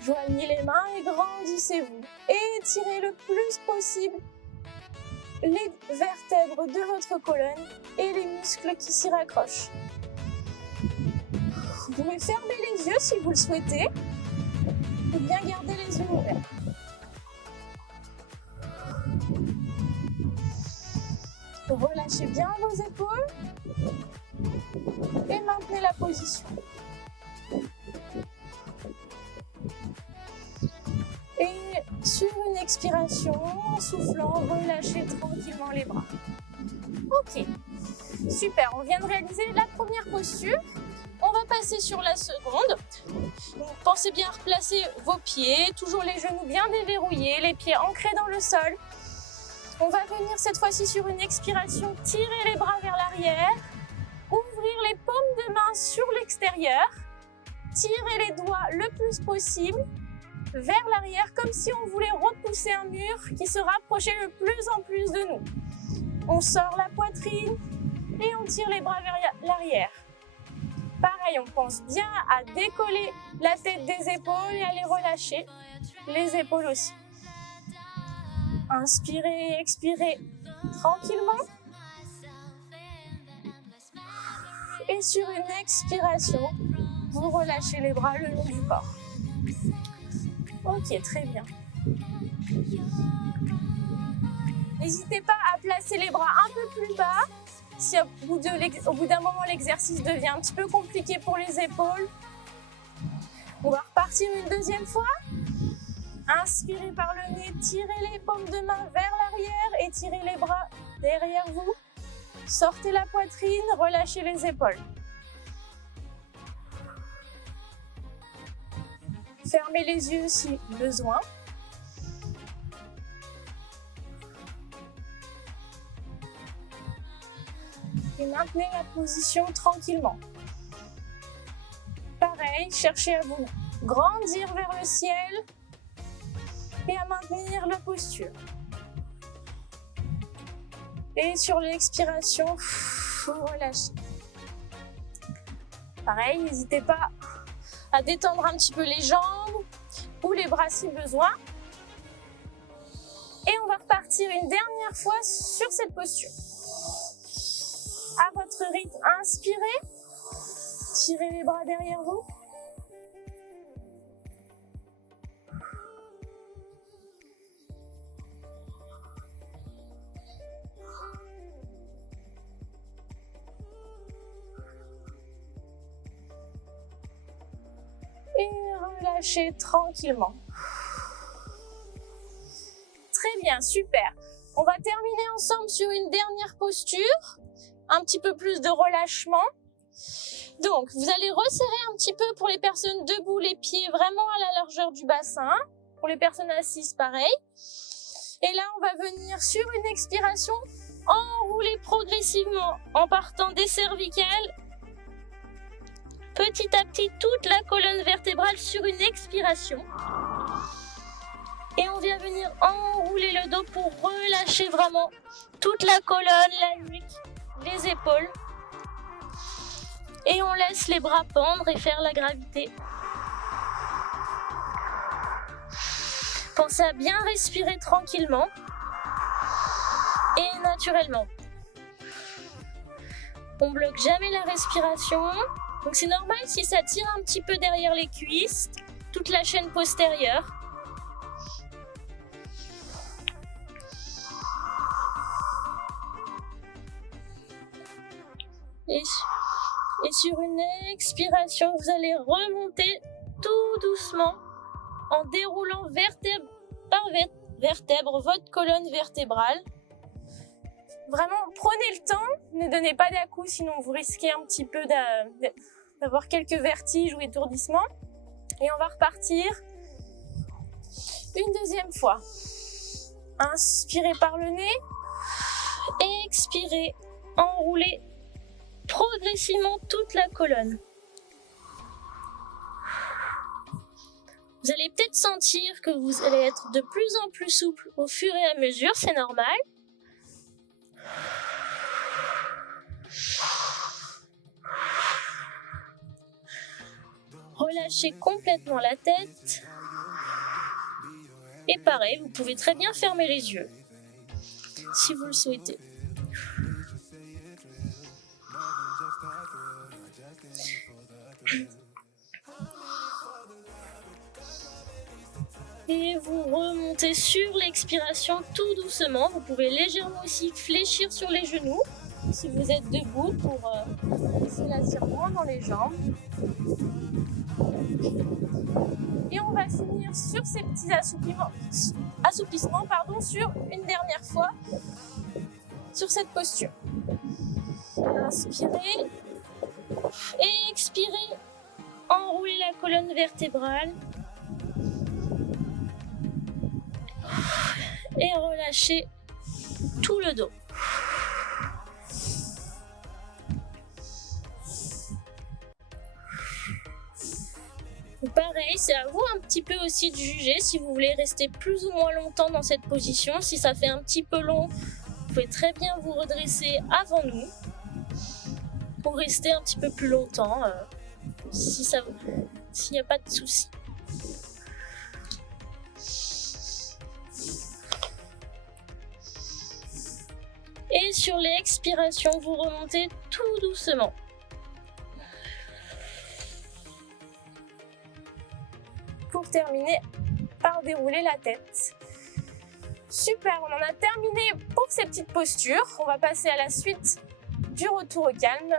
Joignez les mains et grandissez-vous. Et étirez le plus possible les vertèbres de votre colonne et les muscles qui s'y raccrochent. Vous pouvez fermer les yeux si vous le souhaitez, ou bien garder les yeux ouverts. Relâchez bien vos épaules et maintenez la position. Et sur une expiration, en soufflant, relâchez tranquillement les bras. Ok, super, on vient de réaliser la première posture. On va passer sur la seconde. Donc, pensez bien à replacer vos pieds, toujours les genoux bien déverrouillés, les pieds ancrés dans le sol. On va venir cette fois-ci sur une expiration, tirer les bras vers l'arrière, ouvrir les paumes de main sur l'extérieur, tirer les doigts le plus possible vers l'arrière, comme si on voulait repousser un mur qui se rapprochait de plus en plus de nous. On sort la poitrine et on tire les bras vers l'arrière. Pareil, on pense bien à décoller la tête des épaules et à les relâcher, les épaules aussi. Inspirez, expirez tranquillement. Et sur une expiration, vous relâchez les bras le long du corps. Ok, très bien. N'hésitez pas à placer les bras un peu plus bas. Si au bout d'un moment l'exercice devient un petit peu compliqué pour les épaules, on va repartir une deuxième fois. Inspirez par le nez, tirez les paumes de main vers l'arrière et tirez les bras derrière vous. Sortez la poitrine, relâchez les épaules. Fermez les yeux si besoin. Et maintenez la position tranquillement. Pareil, cherchez à vous grandir vers le ciel et à maintenir la posture. Et sur l'expiration, vous relâchez. Pareil, n'hésitez pas à détendre un petit peu les jambes ou les bras si besoin. Et on va repartir une dernière fois sur cette posture. À votre rythme, inspirez, tirez les bras derrière vous. Et relâchez tranquillement. Très bien, super. On va terminer ensemble sur une dernière posture. Un petit peu plus de relâchement. Donc, vous allez resserrer un petit peu pour les personnes debout, les pieds vraiment à la largeur du bassin. Pour les personnes assises, pareil. Et là, on va venir sur une expiration, enrouler progressivement en partant des cervicales. Petit à petit, toute la colonne vertébrale sur une expiration. Et on vient venir enrouler le dos pour relâcher vraiment toute la colonne, la nuque, les épaules. Et on laisse les bras pendre et faire la gravité. Pensez à bien respirer tranquillement et naturellement. On bloque jamais la respiration. Donc c'est normal si ça tire un petit peu derrière les cuisses, toute la chaîne postérieure. Et sur une expiration, vous allez remonter tout doucement en déroulant vertèbre par vertèbre votre colonne vertébrale. Vraiment, prenez le temps, ne donnez pas d'à-coups, sinon vous risquez un petit peu d'avoir quelques vertiges ou étourdissements. Et on va repartir une deuxième fois. Inspirez par le nez, expirez, enroulez progressivement toute la colonne. Vous allez peut-être sentir que vous allez être de plus en plus souple au fur et à mesure, c'est normal. Relâchez complètement la tête. Et pareil, vous pouvez très bien fermer les yeux, si vous le souhaitez. Et vous remontez sur l'expiration tout doucement. Vous pouvez légèrement aussi fléchir sur les genoux si vous êtes debout pour laisser l'étirement dans les jambes. Et on va finir sur ces petits assouplissements sur une dernière fois sur cette posture. Inspirez et expirez. Enroulez la colonne vertébrale. Et relâchez tout le dos. Pareil, c'est à vous un petit peu aussi de juger si vous voulez rester plus ou moins longtemps dans cette position. Si ça fait un petit peu long, vous pouvez très bien vous redresser avant nous pour rester un petit peu plus longtemps, s'il n'y a pas de souci. Et sur l'expiration, vous remontez tout doucement. Pour terminer par dérouler la tête. Super, on en a terminé pour ces petites postures. On va passer à la suite du retour au calme.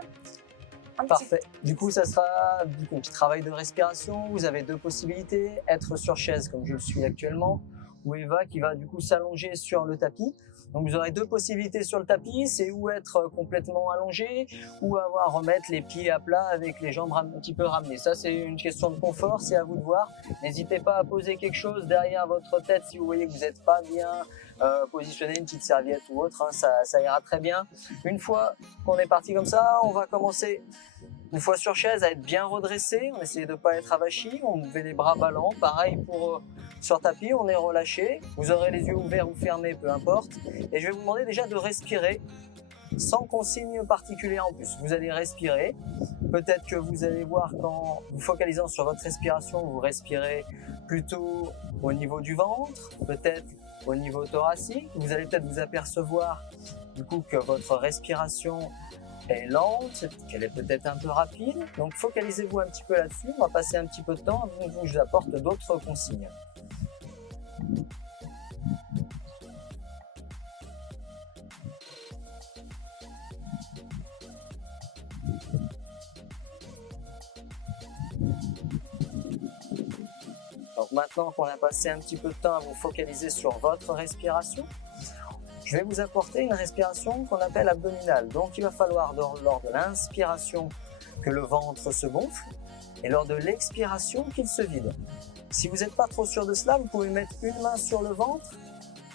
Parfait. Du coup, ça sera un petit travail de respiration. Vous avez deux possibilités. Être sur chaise comme je le suis actuellement, ou Eva qui va du coup s'allonger sur le tapis. Donc vous aurez deux possibilités sur le tapis, c'est ou être complètement allongé ou remettre les pieds à plat avec les jambes un petit peu ramenées. Ça c'est une question de confort, c'est à vous de voir. N'hésitez pas à poser quelque chose derrière votre tête si vous voyez que vous n'êtes pas bien positionné, une petite serviette ou autre, hein, ça ira très bien. Une fois qu'on est parti comme ça, on va commencer une fois sur chaise à être bien redressé, on essaie de ne pas être avachi, on met les bras ballants, pareil pour sur tapis, on est relâché, vous aurez les yeux ouverts ou fermés, peu importe. Et je vais vous demander déjà de respirer sans consigne particulière en plus. Vous allez respirer, peut-être que vous allez voir qu'en vous focalisant sur votre respiration, vous respirez plutôt au niveau du ventre, peut-être au niveau thoracique. Vous allez peut-être vous apercevoir du coup que votre respiration est lente, qu'elle est peut-être un peu rapide. Donc focalisez-vous un petit peu là-dessus, on va passer un petit peu de temps avant que je vous apporte d'autres consignes. Donc maintenant qu'on a passé un petit peu de temps à vous focaliser sur votre respiration, je vais vous apporter une respiration qu'on appelle abdominale. Donc il va falloir lors de l'inspiration que le ventre se gonfle et lors de l'expiration qu'il se vide. Si vous n'êtes pas trop sûr de cela, vous pouvez mettre une main sur le ventre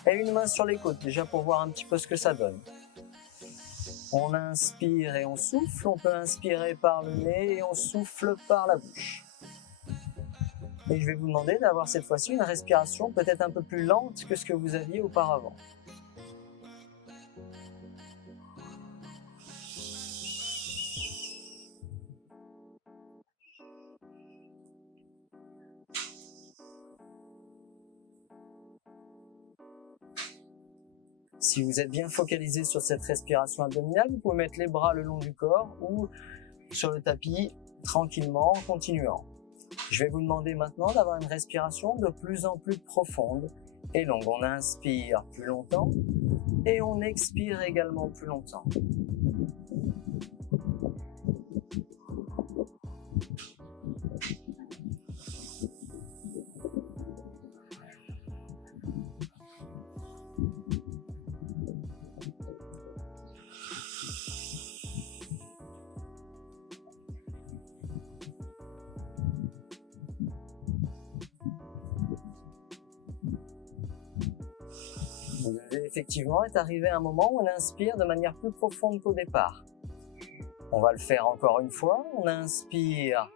et une main sur les côtes, déjà pour voir un petit peu ce que ça donne. On inspire et on souffle, on peut inspirer par le nez et on souffle par la bouche. Et je vais vous demander d'avoir cette fois-ci une respiration peut-être un peu plus lente que ce que vous aviez auparavant. Si vous êtes bien focalisé sur cette respiration abdominale, vous pouvez mettre les bras le long du corps ou sur le tapis tranquillement en continuant. Je vais vous demander maintenant d'avoir une respiration de plus en plus profonde et longue. On inspire plus longtemps et on expire également plus longtemps. Vous allez effectivement être arrivé à un moment où on inspire de manière plus profonde qu'au départ. On va le faire encore une fois. On inspire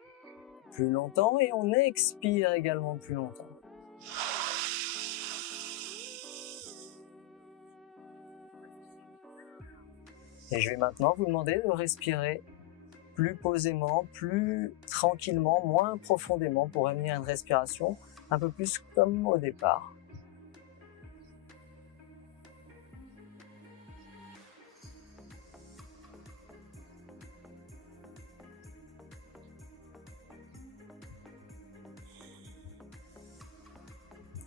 plus longtemps et on expire également plus longtemps. Et je vais maintenant vous demander de respirer plus posément, plus tranquillement, moins profondément pour amener une respiration un peu plus comme au départ.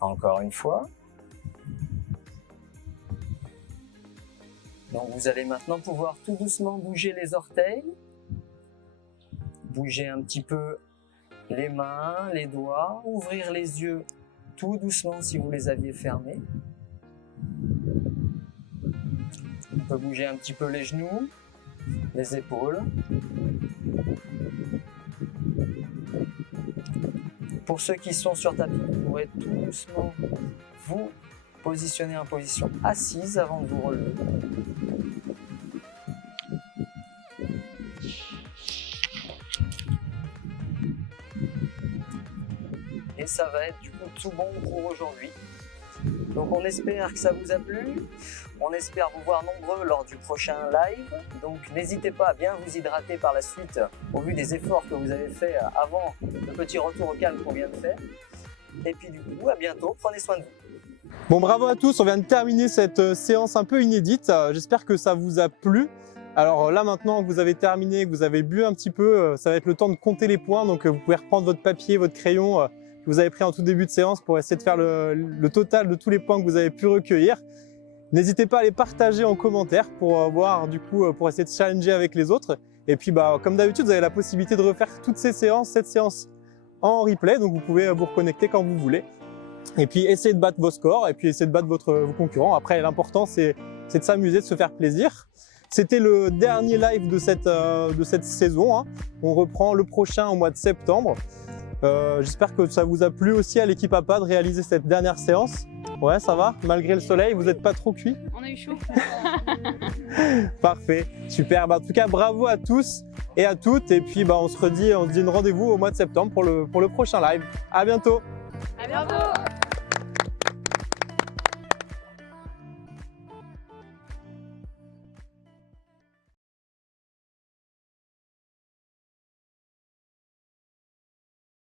Encore une fois. Donc vous allez maintenant pouvoir tout doucement bouger les orteils, bouger un petit peu les mains, les doigts, ouvrir les yeux tout doucement si vous les aviez fermés. On peut bouger un petit peu les genoux, les épaules. Pour ceux qui sont sur tapis, vous pourrez tout doucement vous positionner en position assise avant de vous relever. Et ça va être du coup tout bon pour aujourd'hui. Donc on espère que ça vous a plu. On espère vous voir nombreux lors du prochain live. Donc n'hésitez pas à bien vous hydrater par la suite au vu des efforts que vous avez fait avant le petit retour au calme qu'on vient de faire. Et puis du coup, à bientôt. Prenez soin de vous. Bon, bravo à tous, on vient de terminer cette séance un peu inédite. J'espère que ça vous a plu. Alors là maintenant que vous avez terminé, que vous avez bu un petit peu, ça va être le temps de compter les points. Donc vous pouvez reprendre votre papier, votre crayon que vous avez pris en tout début de séance pour essayer de faire le total de tous les points que vous avez pu recueillir. N'hésitez pas à les partager en commentaire pour voir du coup, pour essayer de challenger avec les autres. Et puis comme d'habitude, vous avez la possibilité de refaire toutes ces séances, cette séance en replay. Donc vous pouvez vous reconnecter quand vous voulez. Et puis essayez de battre vos scores et puis essayez de battre vos concurrents. Après, l'important c'est de s'amuser, de se faire plaisir. C'était le dernier live de cette saison, hein. On reprend le prochain au mois de septembre. J'espère que ça vous a plu aussi à l'équipe APA de réaliser cette dernière séance. Ouais, ça va? Malgré le soleil, vous n'êtes pas trop cuit? On a eu chaud. Parfait, super. En tout cas, bravo à tous et à toutes. Et puis on se dit rendez-vous au mois de septembre pour le prochain live. À bientôt. À bientôt.